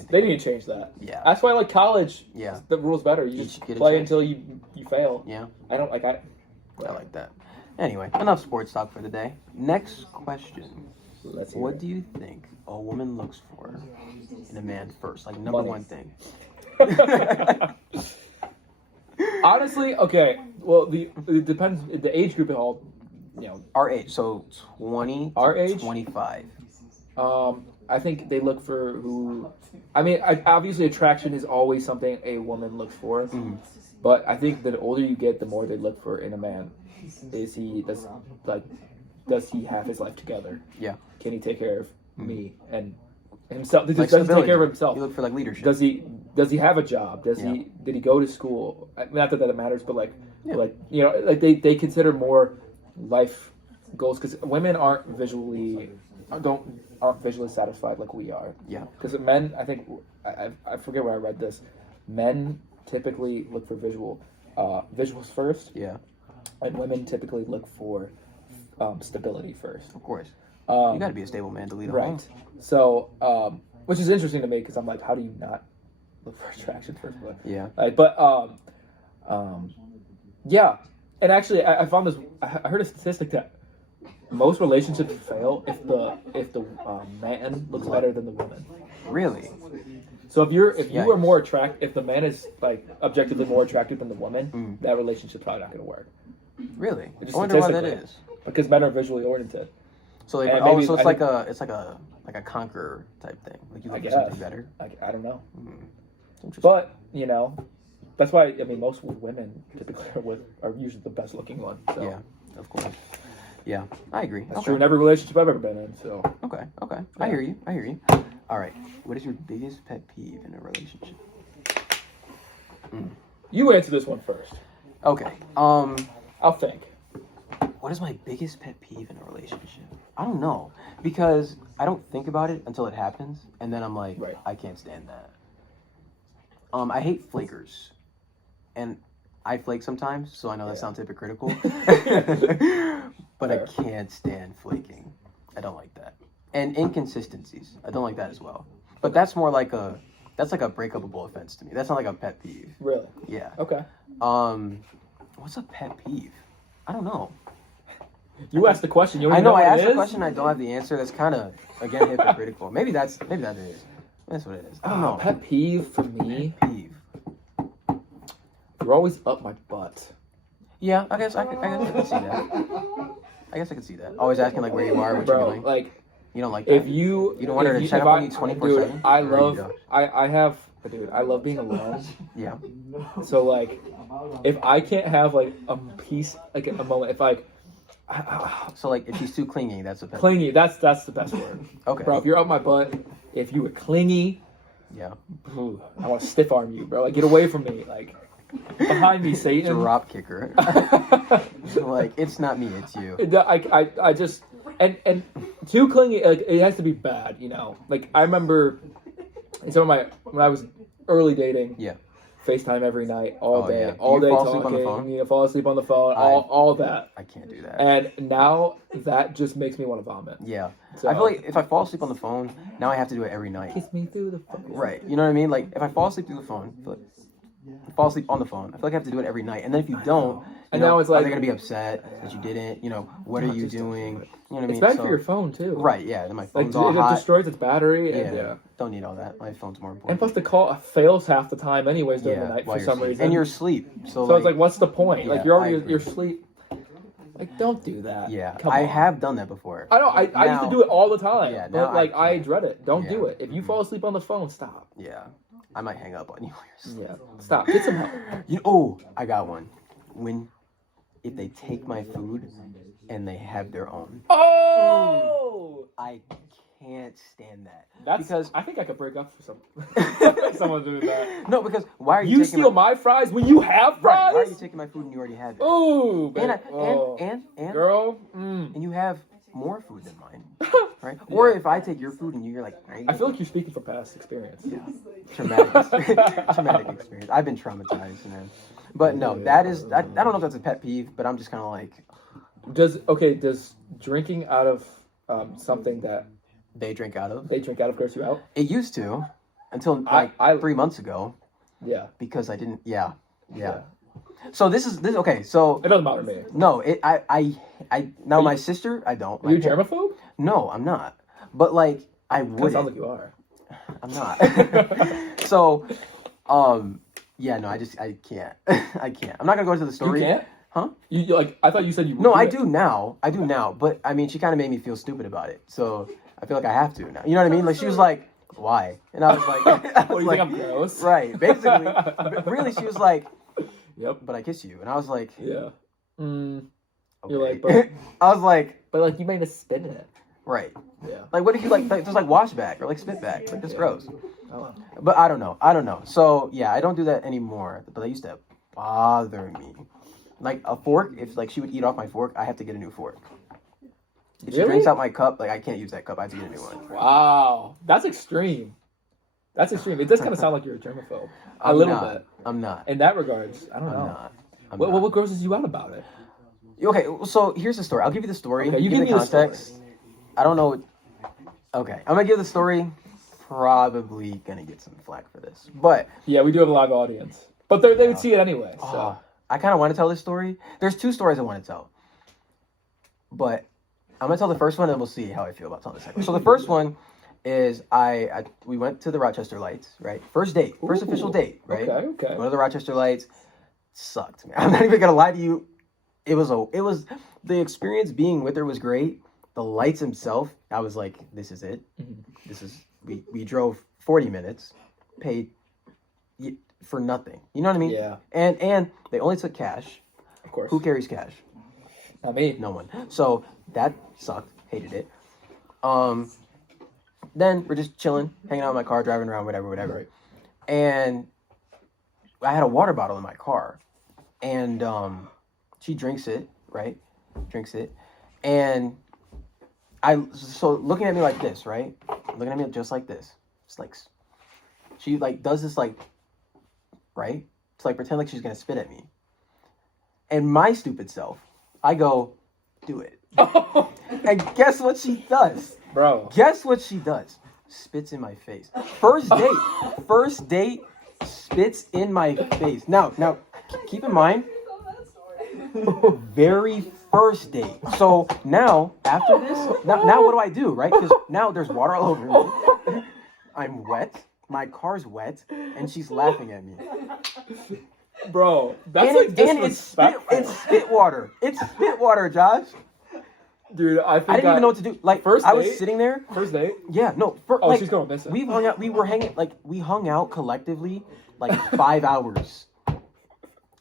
They need to change that. Yeah. That's why I like college. Yeah. The rules better. You You just get a play chance. until you fail. Yeah, I don't like I like that. Anyway, enough sports talk for the day. Next question. Let's hear What it. do you think a woman looks for in a man first? Like number Money. one thing. Honestly, okay. Well, it depends. The age group at all. Our age, so 20 Our to age? 25. I think they look for who. I mean, obviously, attraction is always something a woman looks for. Mhm. But I think the older you get, the more they look for in a man. Does he have his life together? Yeah. Can he take care of me and himself? Does Like he take stability. care of himself? You look for like leadership. Does he have a job? Did he go to school? Not that that matters, but they consider more life goals because women aren't visually satisfied like we are. Yeah. Because men, I think I forget where I read this. Men typically look for visuals first, Yeah. and women typically look for stability first. Of course. You Um, got to be a stable man to lead a home. Right. So, which is interesting to me because I'm like, how do you not look for attraction first? But, Yeah. yeah. And actually, I found this. I heard a statistic that most relationships fail if the man looks better than the woman. Really? So if you are Yikes. more attractive, if the man is like objectively more attractive than the woman, Mm. that relationship's probably not going to work Really? Just I wonder why that statistically. is. because men are visually oriented. So like, And maybe- so it's I like think- a conqueror type thing. Like you I look for guess. something better. I don't know. Interesting. But that's why most women typically are usually the best looking one. So Yeah, of course. Yeah, I agree. that's Okay. true in every relationship I've ever been in. So Okay. I Yeah. hear you. All right. What is your biggest pet peeve in a relationship? you answer this one first. Okay. I'll think. What is my biggest pet peeve in a relationship? I don't know because I don't think about it until it happens, and then I'm like, Right. I can't stand that. I hate flakers, and I flake sometimes, so I know that sounds hypocritical. But I Fair. can't stand flaking. I don't like that, and inconsistencies. I don't like that as well. But that's more like a breakupable offense to me. That's not like a pet peeve. Really? Yeah. Okay. What's a pet peeve? I don't know. You asked the question. You don't I even know I what it asked the is? question. I don't have the answer. That's kind of again hypocritical. Maybe that is. That's what it is. I don't know. Pet peeve for me. peeve. You're always up my butt. Yeah, I guess I could see that. I guess I could see that. Always asking like where you are, what you're Bro, doing. like You don't like that. if you You don't want her to check up on you 24/7? Dude, I Or you love don't? I love being alone. Yeah. So like if I can't have like a piece like a moment if like So like if she's too clingy, that's a pet. clingy, that's the best word. Okay. Bro, if you're up my butt, if you were clingy, Yeah. ooh, I want to stiff arm you, bro. Like get away from me, like behind me, Satan. Drop kicker. Like it's not me, it's you. I just and too clingy. Like it has to be bad, Like I remember in some of when I was early dating. Yeah. FaceTime every night, all day, yeah. Do all you day fall talking. asleep on the phone? Fall asleep on the phone, all that. I can't do that. And now that just makes me want to vomit. Yeah. So, I feel like if I fall asleep on the phone, now I have to do it every night. kiss me through the phone. Right. You know what I mean? Like if I fall asleep through the phone, fall asleep on the phone, I feel like I have to do it every night. And then if you don't, And now it's like- are they gonna be upset that you didn't? What are you just don't doing? do it. You know what I It's mean? bad for your phone too. Right. Yeah. Then my Like phone's all it hot. destroys its battery. And, Yeah. Don't need all that. My phone's more And important. plus the call fails half the time anyways during the night while for you're some asleep. reason. And you're asleep. So it's like, what's the point? Yeah, Like you're I already agree. you're asleep. Like don't do that. Yeah. Come I on. have done that before. I know. I used Now- to do it all the time. Yeah, now but like I I can't. dread it. Don't Yeah. do it. If you fall asleep on the phone, stop. Yeah. I might hang up on you while you're asleep. Yeah. Stop. Get some help. I got one. If they take my food and they have their own. Oh! I can't stand that. Because I think I could break up for someone doing that. No, because why are you You taking steal my fries when you have Right, fries? why are you taking my food and you already have it? Ooh, And babe. Oh. and Girl, and you have more food than mine, right? Or if I take your food and you're like, I feel like you're speaking from past experience. yeah, traumatic experience. I've been traumatized, man. But no, that is I don't know if that's a pet peeve, but I'm just kind of like, Does drinking out of something that they drink out of. they drink out of gross you out? It used to, until like I 3 months ago, Yeah. because I didn't. Yeah. So this is this okay. So It doesn't bother me. no, I now my sister, I don't. Are you a Like, germaphobe? no, I'm not. But like I Kind of would. sounds like you are. I'm not. So, yeah, no, I can't. I can't. I'm not gonna go into the You story. can't? Huh? You like? I thought you said you would. No, I it. do now. I do now. But I mean, she kind of made me feel stupid about it. So I feel like I have to now. You know what I mean? Like she was like, "Why?" And I was like, I What do was you like, think I'm gross? right, basically. But really, she was like, Yep. "But I kiss you," and I was like, Yeah. Mm, okay. You're like, but I was like, like you made a spin in it. right. Yeah. Like, what if you like just like wash back or like spit back? Like that's Yeah. gross. Oh. But I don't know. So yeah, I don't do that anymore. But that used to bother me. Like a fork, if like she would eat off my fork, I have to get a new fork. If she Really? drinks out my cup, like I can't use that cup. I have to get a new one. Wow. That's extreme. That's extreme. It does kind of sound like you're a germaphobe. A I'm little not. bit. I'm not. In that regards, I don't I'm know. not. I'm What, not. what grosses you out about it? Okay, so here's the story. I'll give you the story. Okay, you give give me the story. context. I don't know. Okay, I'm gonna give the story. Probably gonna get some flack for this, but Yeah, we do have a live audience, but they would see it anyway. So I kind of want to tell this story. There's two stories I want to tell, but I'm gonna tell the first one and we'll see how I feel about telling the second. So the first one is we went to the Rochester Lights, right? First date, first official date, right? Okay. Go to the Rochester Lights. Sucked, man. I'm not even gonna lie to you. It was the experience being with her was great. The lights themselves, I was like, this is it. Mhm. This is we drove 40 minutes, paid for nothing. You know what I mean? Yeah, And they only took cash. of course. Who carries cash? Not me. No one. So that sucked. Hated it. Then we're just chilling, hanging out in my car, driving around, whatever. Right. And I had a water bottle in my car, and she drinks it, right? Drinks it, and so looking at me like this, right? Looking at me just like this. It's like she like does this like, right? To like pretend like she's gonna spit at me. And my stupid self, I go, do it. And guess what she does? Bro. Guess what she does? Spits in my face. First date, spits in my face. Now, keep in mind, very first date. So now, after this, now what do I do, right? Because now there's water all over me. I'm wet. My car's wet, and she's laughing at me. Bro, that's And, like it's spit water. It's spit water, Josh. Dude, I think I didn't even know what to do. Like, First I was date? sitting there. First date? Yeah, no. Oh, like, she's going missing. We hung out. We hung out collectively like 5 hours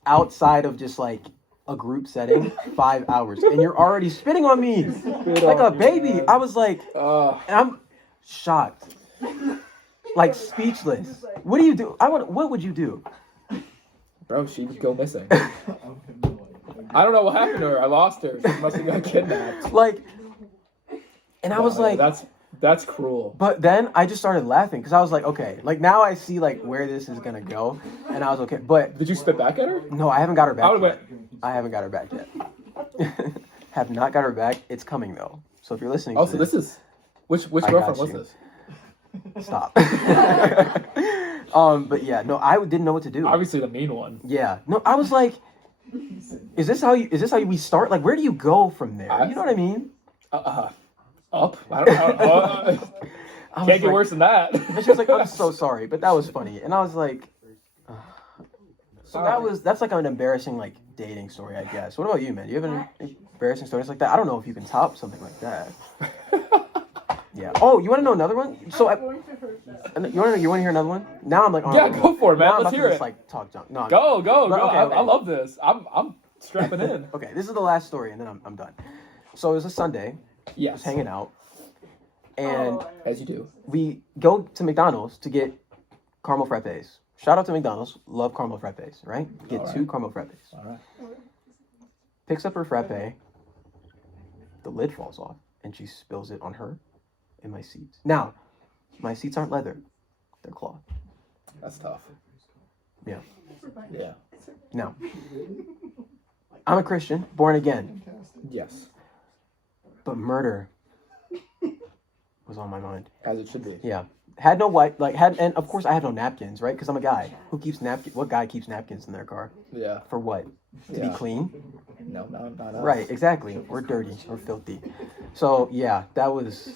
outside of just like a group setting. 5 hours, and you're already spitting on me like a baby. Man. I was like, Uh, and I'm shocked, like speechless. What do you do? What would you do? bro, she would go missing. I don't know what happened to her. I lost her. She must have got kidnapped. Like, and I was Wow, like, that's cruel. but then I just started laughing because I was like, okay, like now I see like where this is gonna go, and I was okay. But Did you spit back at her? no, I haven't got her I back would've yet. I haven't got her back yet. Have not got her back. It's coming though. So if you're listening, Oh, to so this is which I girlfriend got was you. this? stop. But yeah, no, I didn't know what to do. Obviously the mean one. Yeah, no, I was like, is this how we start? Like, where do you go from there? You know what I mean? Up? I don't know. I was Can't get like- worse than that. And she was like, I'm so sorry, but that was funny. And I was like, ugh. So that's like an embarrassing like dating story, I guess. What about you, man? Do you have any embarrassing stories like that? I don't know if you can top something like that. Yeah. Oh, you want to know another one? So you want to hear another one? Now I'm like, oh, Yeah, go for it, man. Now I'm Let's about hear to just it. like talk junk. No, Go. But okay, okay. I love this. I'm strapping in. Okay, this is the last story, and then I'm done. So it was a Sunday. Yes. Just hanging out, and As you do. we go to McDonald's to get caramel frappes. Shout out to McDonald's. Love caramel frappes, right? Get All 2 right. caramel frappes. All right. Picks up her frappe. The lid falls off. and she spills it on her and my seats. Now, my seats aren't leather; they're cloth. That's tough. Yeah. Yeah. Now, I'm a Christian, born again, Yes. but murder was on my mind. As it should be. Yeah. Had no wipe, and of course I have no napkins, right? Because I'm a guy. Who keeps napkins? What guy keeps napkins in their car? Yeah. For what? To be clean? No, not us. Right, exactly. We're dirty. We're filthy. So, yeah, that was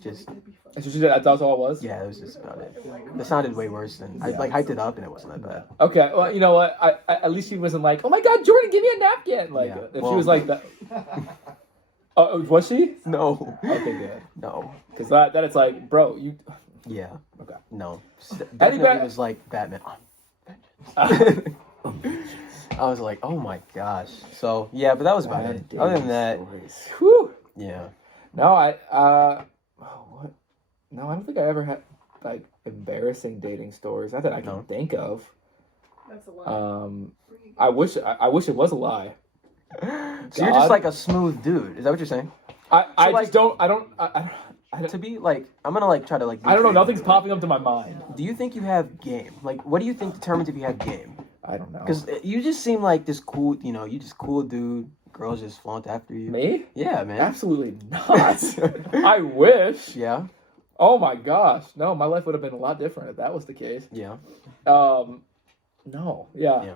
just, And so she said, that's all it was? yeah, it was just about it. It sounded way worse than, I hyped it up and it wasn't that bad. Okay, well, you know what? I at least she wasn't like, oh my God, Jordan, give me a napkin. Like, Yeah, if well- she was like that. Oh, was she? No. Okay, good. No. Because that it's like, bro, you. Yeah. Okay. No. Definitely was like Batman. I was like, oh my gosh. So, yeah, but that was about it. Other than that, Whew. yeah. No, what? No, I don't think I ever had like embarrassing dating stories. Not that I can No. think of. That's a lot. I wish it was a lie. So you're just like a smooth dude. Is that what you're saying? I like- just don't. I don't. I To be like, I'm gonna like try to like. don't know. Nothing's popping up to my mind. Do you think you have game? Like, what do you think determines if you have game? I don't know. Because you just seem like this cool, you just cool dude. Girls just flaunt after you. Me? Yeah, man. Absolutely not. I wish. Yeah. Oh my gosh. No, my life would have been a lot different if that was the case. Yeah. No. Yeah. Yeah.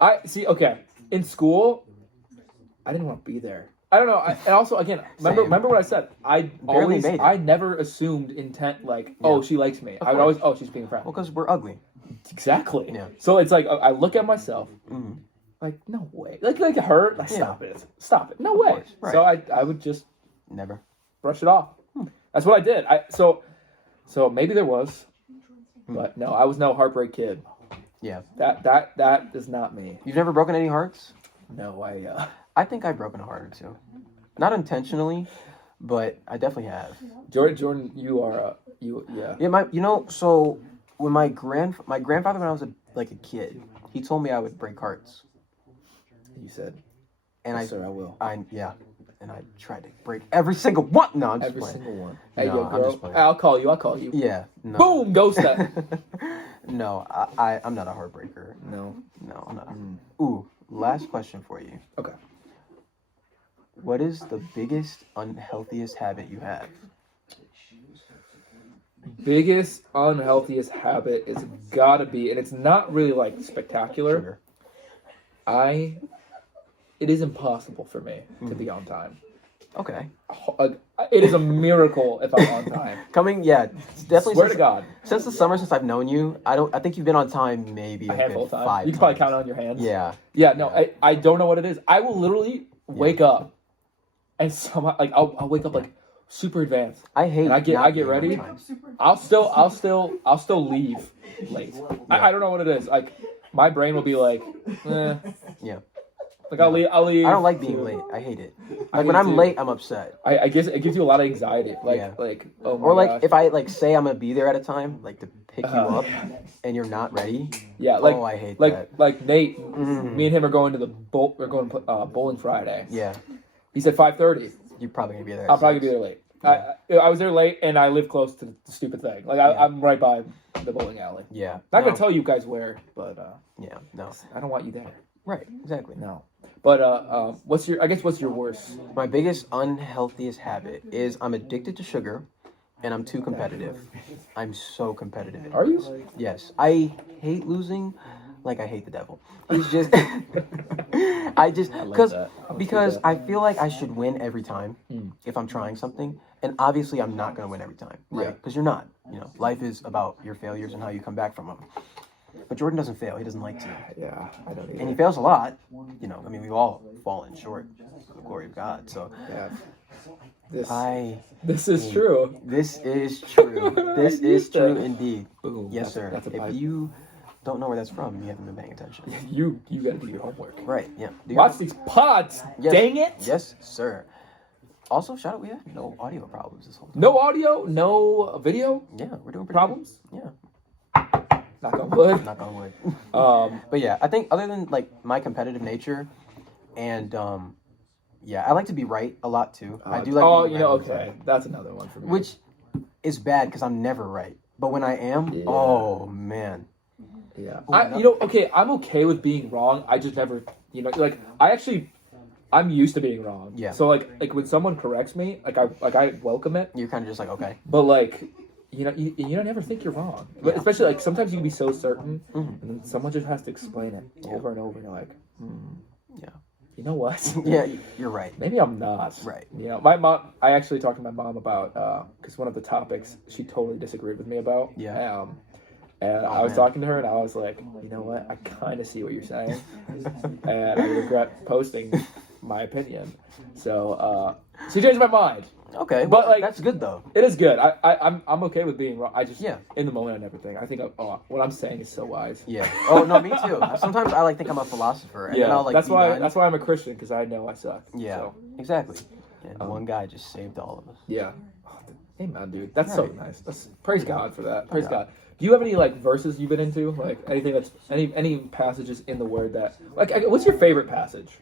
I see. Okay. In school, I didn't want to be there. I don't know. And also, again, remember what I said. I never assumed intent. Like, oh, she likes me. I would always, oh, she's being a friend. Well, because we're ugly. Exactly. Yeah. So it's like I look at myself. Mhm. Like, no way. Like her. Like, stop it. No way. course, right. So I would just Never. brush it off. That's what I did. So maybe there was, but no, I was no heartbreak kid. Yeah. That is not me. You've never broken any hearts? No, I think I've broken a heart or two. Not intentionally, but I definitely have. Jordan, you are yeah. Yeah, so when my grandfather, when I was a kid, he told me I would break hearts. You said, And yes, sir, I will. And I tried to break every single one. No, I'm just Every playing. single one. No, Hey, yo, I'm just girl. playing. I'll call you. Yeah. No. Boom, ghost that. No, I'm not a heartbreaker. No. No, I'm not. Ooh, last question for you. Okay. What is the biggest, unhealthiest habit you have? Biggest unhealthiest habit is gotta be, and it's not really like spectacular. Sugar. It is impossible for me to be on time. Okay. It is a miracle if I'm on time. Definitely. Swear to God. Since the summer, since I've known you, I think you've been on time maybe A handful of times. 5 You can probably times. count it on your hands. Yeah. Yeah, no, I don't know what it is. I will literally wake up and somehow I'll wake up like super advanced. I hate. And I get not being ready. on time. I'll still leave late. I don't know what it is. Like my brain will be like, Yeah. like I'll leave. I don't like being late. I hate it. I Like when hate I'm it. late, I'm upset. I guess it gives you a lot of anxiety. Like Yeah. oh my Or like gosh. if I say I'm gonna be there at a time, like to pick you up, yeah. and you're not ready. Yeah, like I hate like that. like Nate, Mhm. me and him are going to we're going bowling Friday. Yeah. He said 5:30. You're probably gonna be there. At I'll probably 6. be there late. Yeah. I was there late, and I live close to the stupid thing. Like I'm right by the bowling alley. Yeah. Not No. gonna tell you guys where, but Yeah. No. I don't want you there. Right. Exactly. No. But what's your worst? My biggest unhealthiest habit is I'm addicted to sugar, and I'm too competitive. I'm so competitive. Are you? Yes. I hate losing. Like I hate the devil. He's just. I just because I feel like I should win every time if I'm trying something, and obviously I'm not gonna win every time, right? Yeah. Because you're not. Life is about your failures and how you come back from them. But Jordan doesn't fail. He doesn't like to, Yeah, I don't and he either. fails a lot. I mean, we've all fallen short of the glory of God. So Yeah. This is true. This is true. This is true indeed. Boom. Yes, sir. That's a If pipe. you don't know where that's from, you haven't been paying attention. You gotta do your homework. Right? Yeah. Do you Watch have- these pods. Yes. Dang it. Yes, sir. Also, shout out, we have no audio problems this whole time. No audio, no video Yeah, we're doing pretty problems. good. Yeah. Knock on wood. Knock on wood. Um, But yeah, I think other than like my competitive nature and Yeah, I like to be right a lot too. I do like. Oh, being right all the okay, time. that's another one for me. Which is bad because I'm never right. But when I am, Yeah. oh man. Yeah. Oh, Okay, I'm okay with being wrong. I just never, like I'm used to being wrong. Yeah. So like when someone corrects me, I welcome it. You're kind of just like, okay. But like, you don't ever think you're wrong. But Yeah. especially like sometimes you can be so certain, Mhm. and then someone just has to explain it Yeah. over and over, and you're like, Yeah. you know what? Yeah, you're right. Maybe I'm not. Right. My mom. I actually talked to my mom about because one of the topics she totally disagreed with me about. Yeah. And I was talking to her, and I was like, you know what? I kind of see what you're saying, and I regret posting my opinion. So she changed my mind. Okay, But, but like- that's good though. It is good. I'm okay with being wrong. I just Yeah. in the moment and everything. I think what I'm saying is so wise. Yeah. Oh no, me too. Sometimes I like think I'm a philosopher, and then I'll like. that's be why done. that's why I'm a Christian, because I know I suck. Yeah. So, Exactly. And one guy just saved all of us. yeah. Amen, dude. That's so Right. nice. Praise God for that. Praise Yeah. God. Do you have any like verses you've been into? Like anything that's any passages in the Word that what's your favorite passage?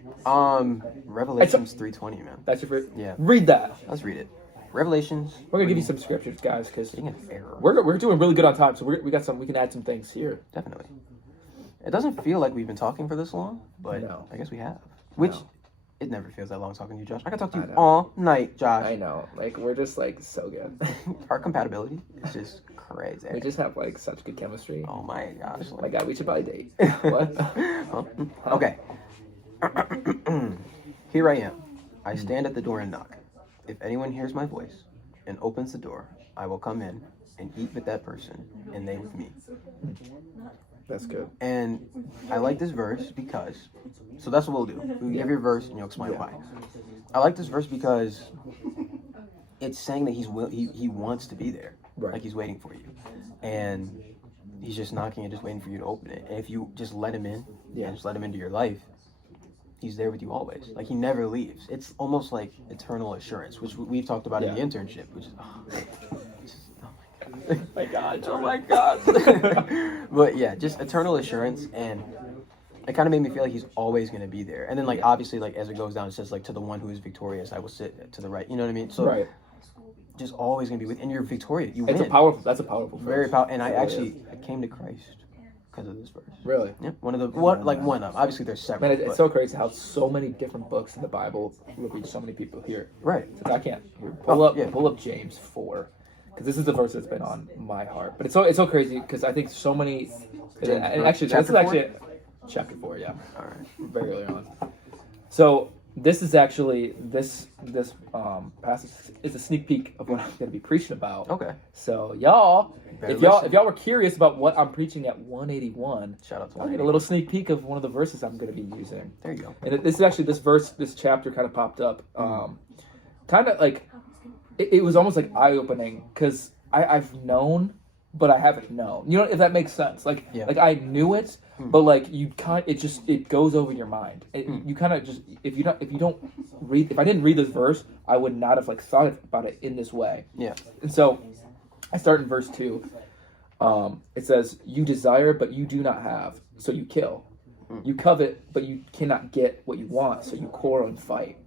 Revelations 3:20, man. That's your favorite. Yeah. Read that. Let's read it. Revelations. We're gonna give you some scriptures, guys, because Being an error. we're doing really good on time. So we got some. We can add some things here. Definitely. It doesn't feel like we've been talking for this long, but No. I guess we have. Which No. it never feels that long talking to you, Josh. I can talk to I you know. all night, Josh. I know. Like we're just like so good. Our compatibility is just crazy. We just have like such good chemistry. Oh my gosh. Oh my God, we should probably date. What? Huh? Okay. Here I am. I stand at the door and knock. If anyone hears my voice and opens the door, I will come in and eat with that person and they with me. That's good. And I like this verse because, so that's what we'll do. We'll give your verse and you'll explain Yeah. why. I like this verse because it's saying that he wants to be there. Right. Like he's waiting for you. And he's just knocking and just waiting for you to open it. And if you just let him in, and just let him into your life, he's there with you always. Like he never leaves. It's almost like eternal assurance, which we've talked about in the internship, which is, oh my God. Oh my God. But yeah, just eternal assurance, and it kind of made me feel like he's always going to be there. And then like obviously like as it goes down, it says like to the one who is victorious, I will sit to the right. You know what I mean? So Right. just always going to be with, and you're victorious. You That's win. That's a powerful verse. Very powerful. And I It really actually is. I came to Christ because of this verse. Really. Yeah, one of obviously there's several. Man, it's but- so crazy how so many different books in the Bible will reach so many people here. right. I can't here, yeah. pull up James 4, because this is the verse that's been on my heart. But it's so crazy because I think so many. And actually, this is Chapter actually chapter 4. Yeah, All right. very early on. So this is actually this passage is a sneak peek of what I'm going to be preaching about. Okay. So y'all, Better if y'all listen. were curious about what I'm preaching at 181, Shout out to I'll get a 181. little sneak peek of one of the verses I'm going to be using. There you go. And this is actually this chapter kind of popped up, kind of like it was almost like eye opening because I've known, but I haven't known. You know, if that makes sense. Like Yeah. like I knew it, but like it goes over your mind. You kind of just if you don't read, if I didn't read this verse, I would not have like thought about it in this way. Yeah. And so I start in verse 2. It says, "You desire, but you do not have, so you kill. You covet, but you cannot get what you want, so you quarrel and fight.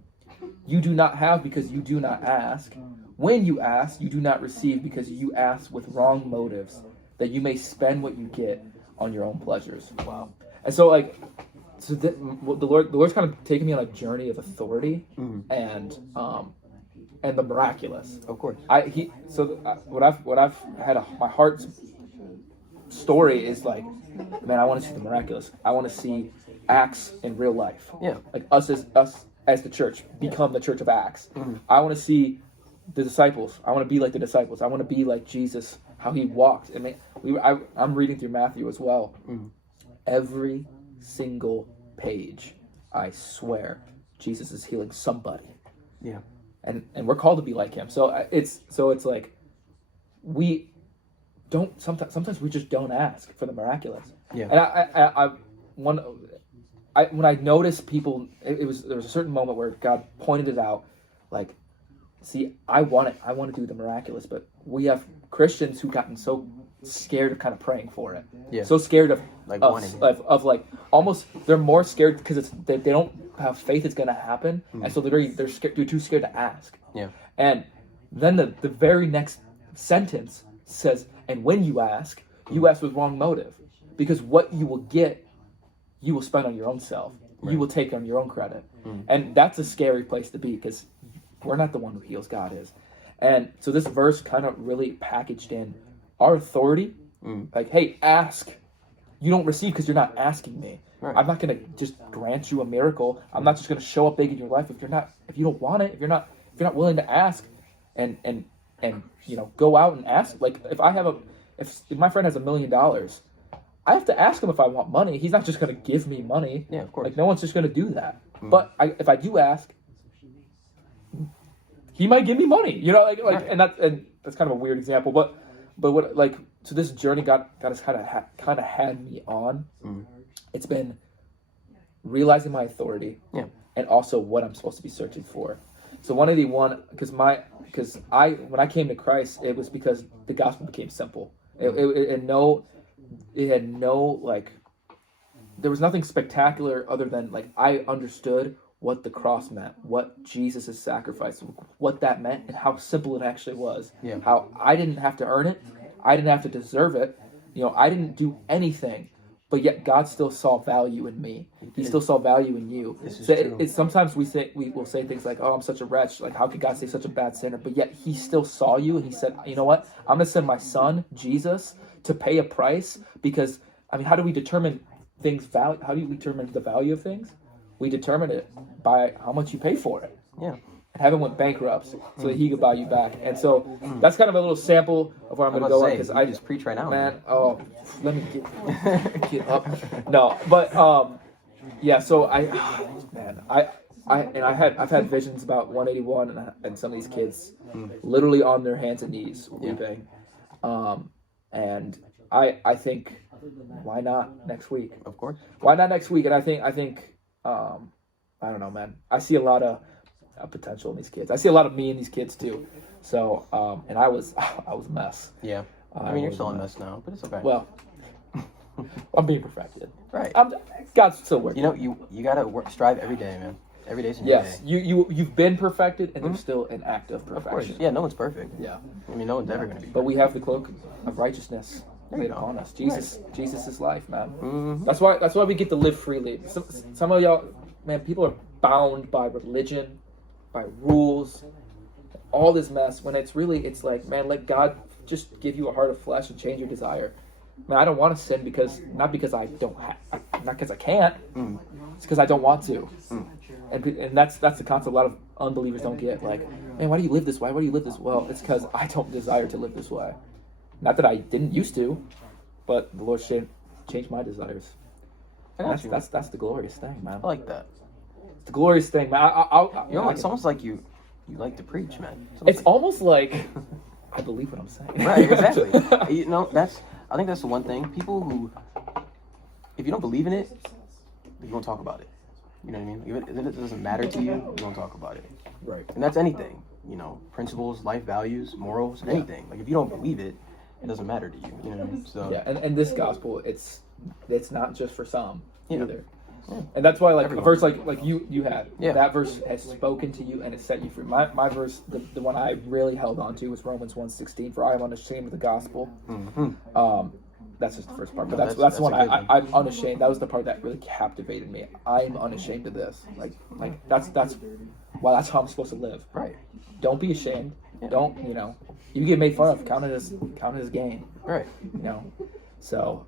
You do not have because you do not ask. When you ask, you do not receive because you ask with wrong motives, that you may spend what you get on your own pleasures." Wow. And so the Lord's kind of taking me on a journey of authority and the miraculous. Of course. What I've had my heart's story is like, man, I want to see the miraculous. I want to see Acts in real life. Yeah. Like us as the church become the church of Acts. I want to see the disciples. I want to be like the disciples. I want to be like Jesus, how he walked. And I'm reading through Matthew as well. Every single page, I swear, Jesus is healing somebody. Yeah. And we're called to be like him. So it's like we don't sometimes we just don't ask for the miraculous. Yeah. And when I noticed people, there was a certain moment where God pointed it out, like, see, I want to do the miraculous, but we have Christians who've gotten so scared of kind of praying for it. Yeah. So scared of Like of, wanting it. of like almost they're more scared because they don't have faith it's going to happen, and so they're scared, they're too scared to ask. Yeah. And then the very next sentence says, and when you ask with wrong motive, because what you will get, you will spend on your own self. Right. You will take on your own credit, and that's a scary place to be because we're not the one who heals. God is. And so this verse kind of really packaged in our authority, like, hey, ask. You don't receive because you're not asking me. Right. I'm not going to just grant you a miracle. I'm not just going to show up big in your life if you don't want it, if you're not willing to ask and go out and ask. Like if my friend has $1 million, I have to ask him if I want money. He's not just going to give me money. Yeah, of course. Like no one's just going to do that. But if I do ask, he might give me money. Right. And that's kind of a weird example, but what so this journey got us kind of had me on. It's been realizing my authority, and also what I'm supposed to be searching for. So 181, because when I came to Christ, it was because the gospel became simple. It had no there was nothing spectacular other than I understood what the cross meant, what Jesus' sacrifice, what that meant, and how simple it actually was. Yeah. How I didn't have to earn it, I didn't have to deserve it. I didn't do anything. But yet God still saw value in me. He still saw value in you. Sometimes we will say things like, "Oh, I'm such a wretch. Like, how could God save such a bad sinner?" But yet He still saw you, and He said, "You know what? I'm going to send my Son Jesus to pay a price." Because how do we determine things value? How do we determine the value of things? We determine it by how much you pay for it. Yeah. And heaven went bankrupt so that He could buy you back. And so that's kind of a little sample of where I'm going to go on, because I just preach right now, man. Oh, let me get up. No, but yeah. So I've had visions about 181 and some of these kids literally on their hands and knees weeping, and I think, why not next week? Of course. Why not next week? And I think I don't know, man. I see a lot of potential in these kids. I see a lot of me in these kids too. So and I was a mess. Yeah. You're still a mess now, but it's okay. Well, I'm being perfected. Right. God's still working. You gotta strive every day, man. Every day's a new Yes, day. you've been perfected, and there's still an act of perfection. Of course. Yeah, no one's perfect. Yeah. No one's ever gonna be. But we have the cloak of righteousness There you laid go. upon us. Jesus is life, man. Mm-hmm. That's why we get to live freely. Some of y'all, man, people are bound by religion, by rules, all this mess. When it's like, man, let God just give you a heart of flesh and change your desire. Man, I don't want to sin not because I don't not because I can't. It's because I don't want to. And that's the concept a lot of unbelievers don't get. Like, man, why do you live this way? Why do you live this? Well, it's because I don't desire to live this way. Not that I didn't used to, but the Lord changed my desires. That's the glorious thing, man. I like that. It's the glorious thing, man. It's almost like you like to preach, man. It's almost like I believe what I'm saying. Right, exactly. I think that's the one thing. People who, if you don't believe in it, you don't talk about it. You know what I mean? Even if it doesn't matter to you, you don't talk about it. Right. And that's anything. Principles, life values, morals, anything. Like if you don't believe it, it doesn't matter to you. You know what I mean? So yeah, and this gospel, it's not just for some either. Yeah. And that's why, Everyone. a verse like you had, Yeah. that verse has spoken to you and it set you free. My verse, the one I really held on to was Romans 1:16. For I am unashamed of the gospel. Mm-hmm. That's just the first part, but No, that's that's the one a good one. I'm unashamed. That was the part that really captivated me. I'm unashamed of this. Like that's how I'm supposed to live. Right. Don't be ashamed. Yeah. Don't you get made fun of. Count it as gain. Right. So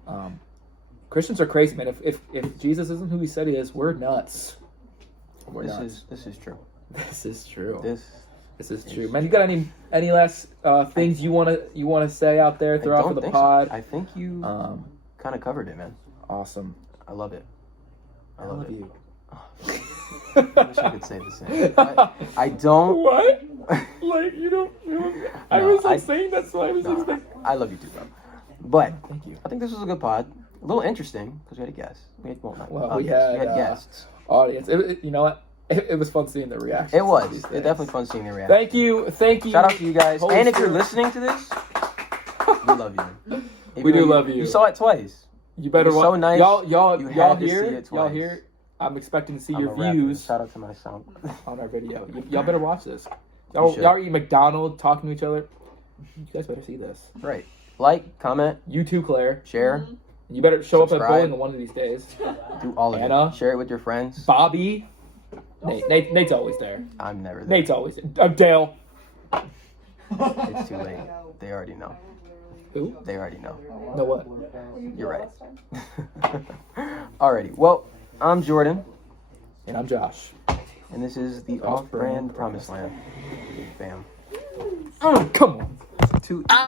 Christians are crazy, man. If Jesus isn't who He said He is, we're nuts. We're nuts. This is true. This is true. This is true, man. You got any last things you wanna say out there? Throw out for the pod. So. I think you kind of covered it, man. Awesome. I love it. I love it. you. I wish I could say the same. I don't. What? Like you don't. I No, was saying that's why I was expecting. I love you too, bro. But Thank you. I think this was a good pod. A little interesting because we had a guest. We had guests. Audience. You know what? It was fun seeing the reaction. It was. It's definitely fun seeing the reaction. Thank you. Shout out to you guys. Holy and if you're Spirit. listening to this, we love you. We do love you. You saw it twice. You better You're so nice. Y'all You hear had to see it? it Y'all twice. hear it? I'm expecting to see I'm your a rapper. views Shout out to my sound. on our video. Y'all better watch this. Y'all should. are eating McDonald's, talking to each other. You guys better see this. Right. Like, comment, You too, Claire. share, You better show up at Subscribe. bowling one of these days. do all of Anna. it. Share it with your friends. Bobby. Nate's always there. I'm never there. Nate's always there. Dale. It's too late. They already know. Who? They already know. No what? You're right. Alrighty. Well, I'm Jordan, And I'm Josh. and this is the Off-Brand Promised Land. Bam. Come on. Two.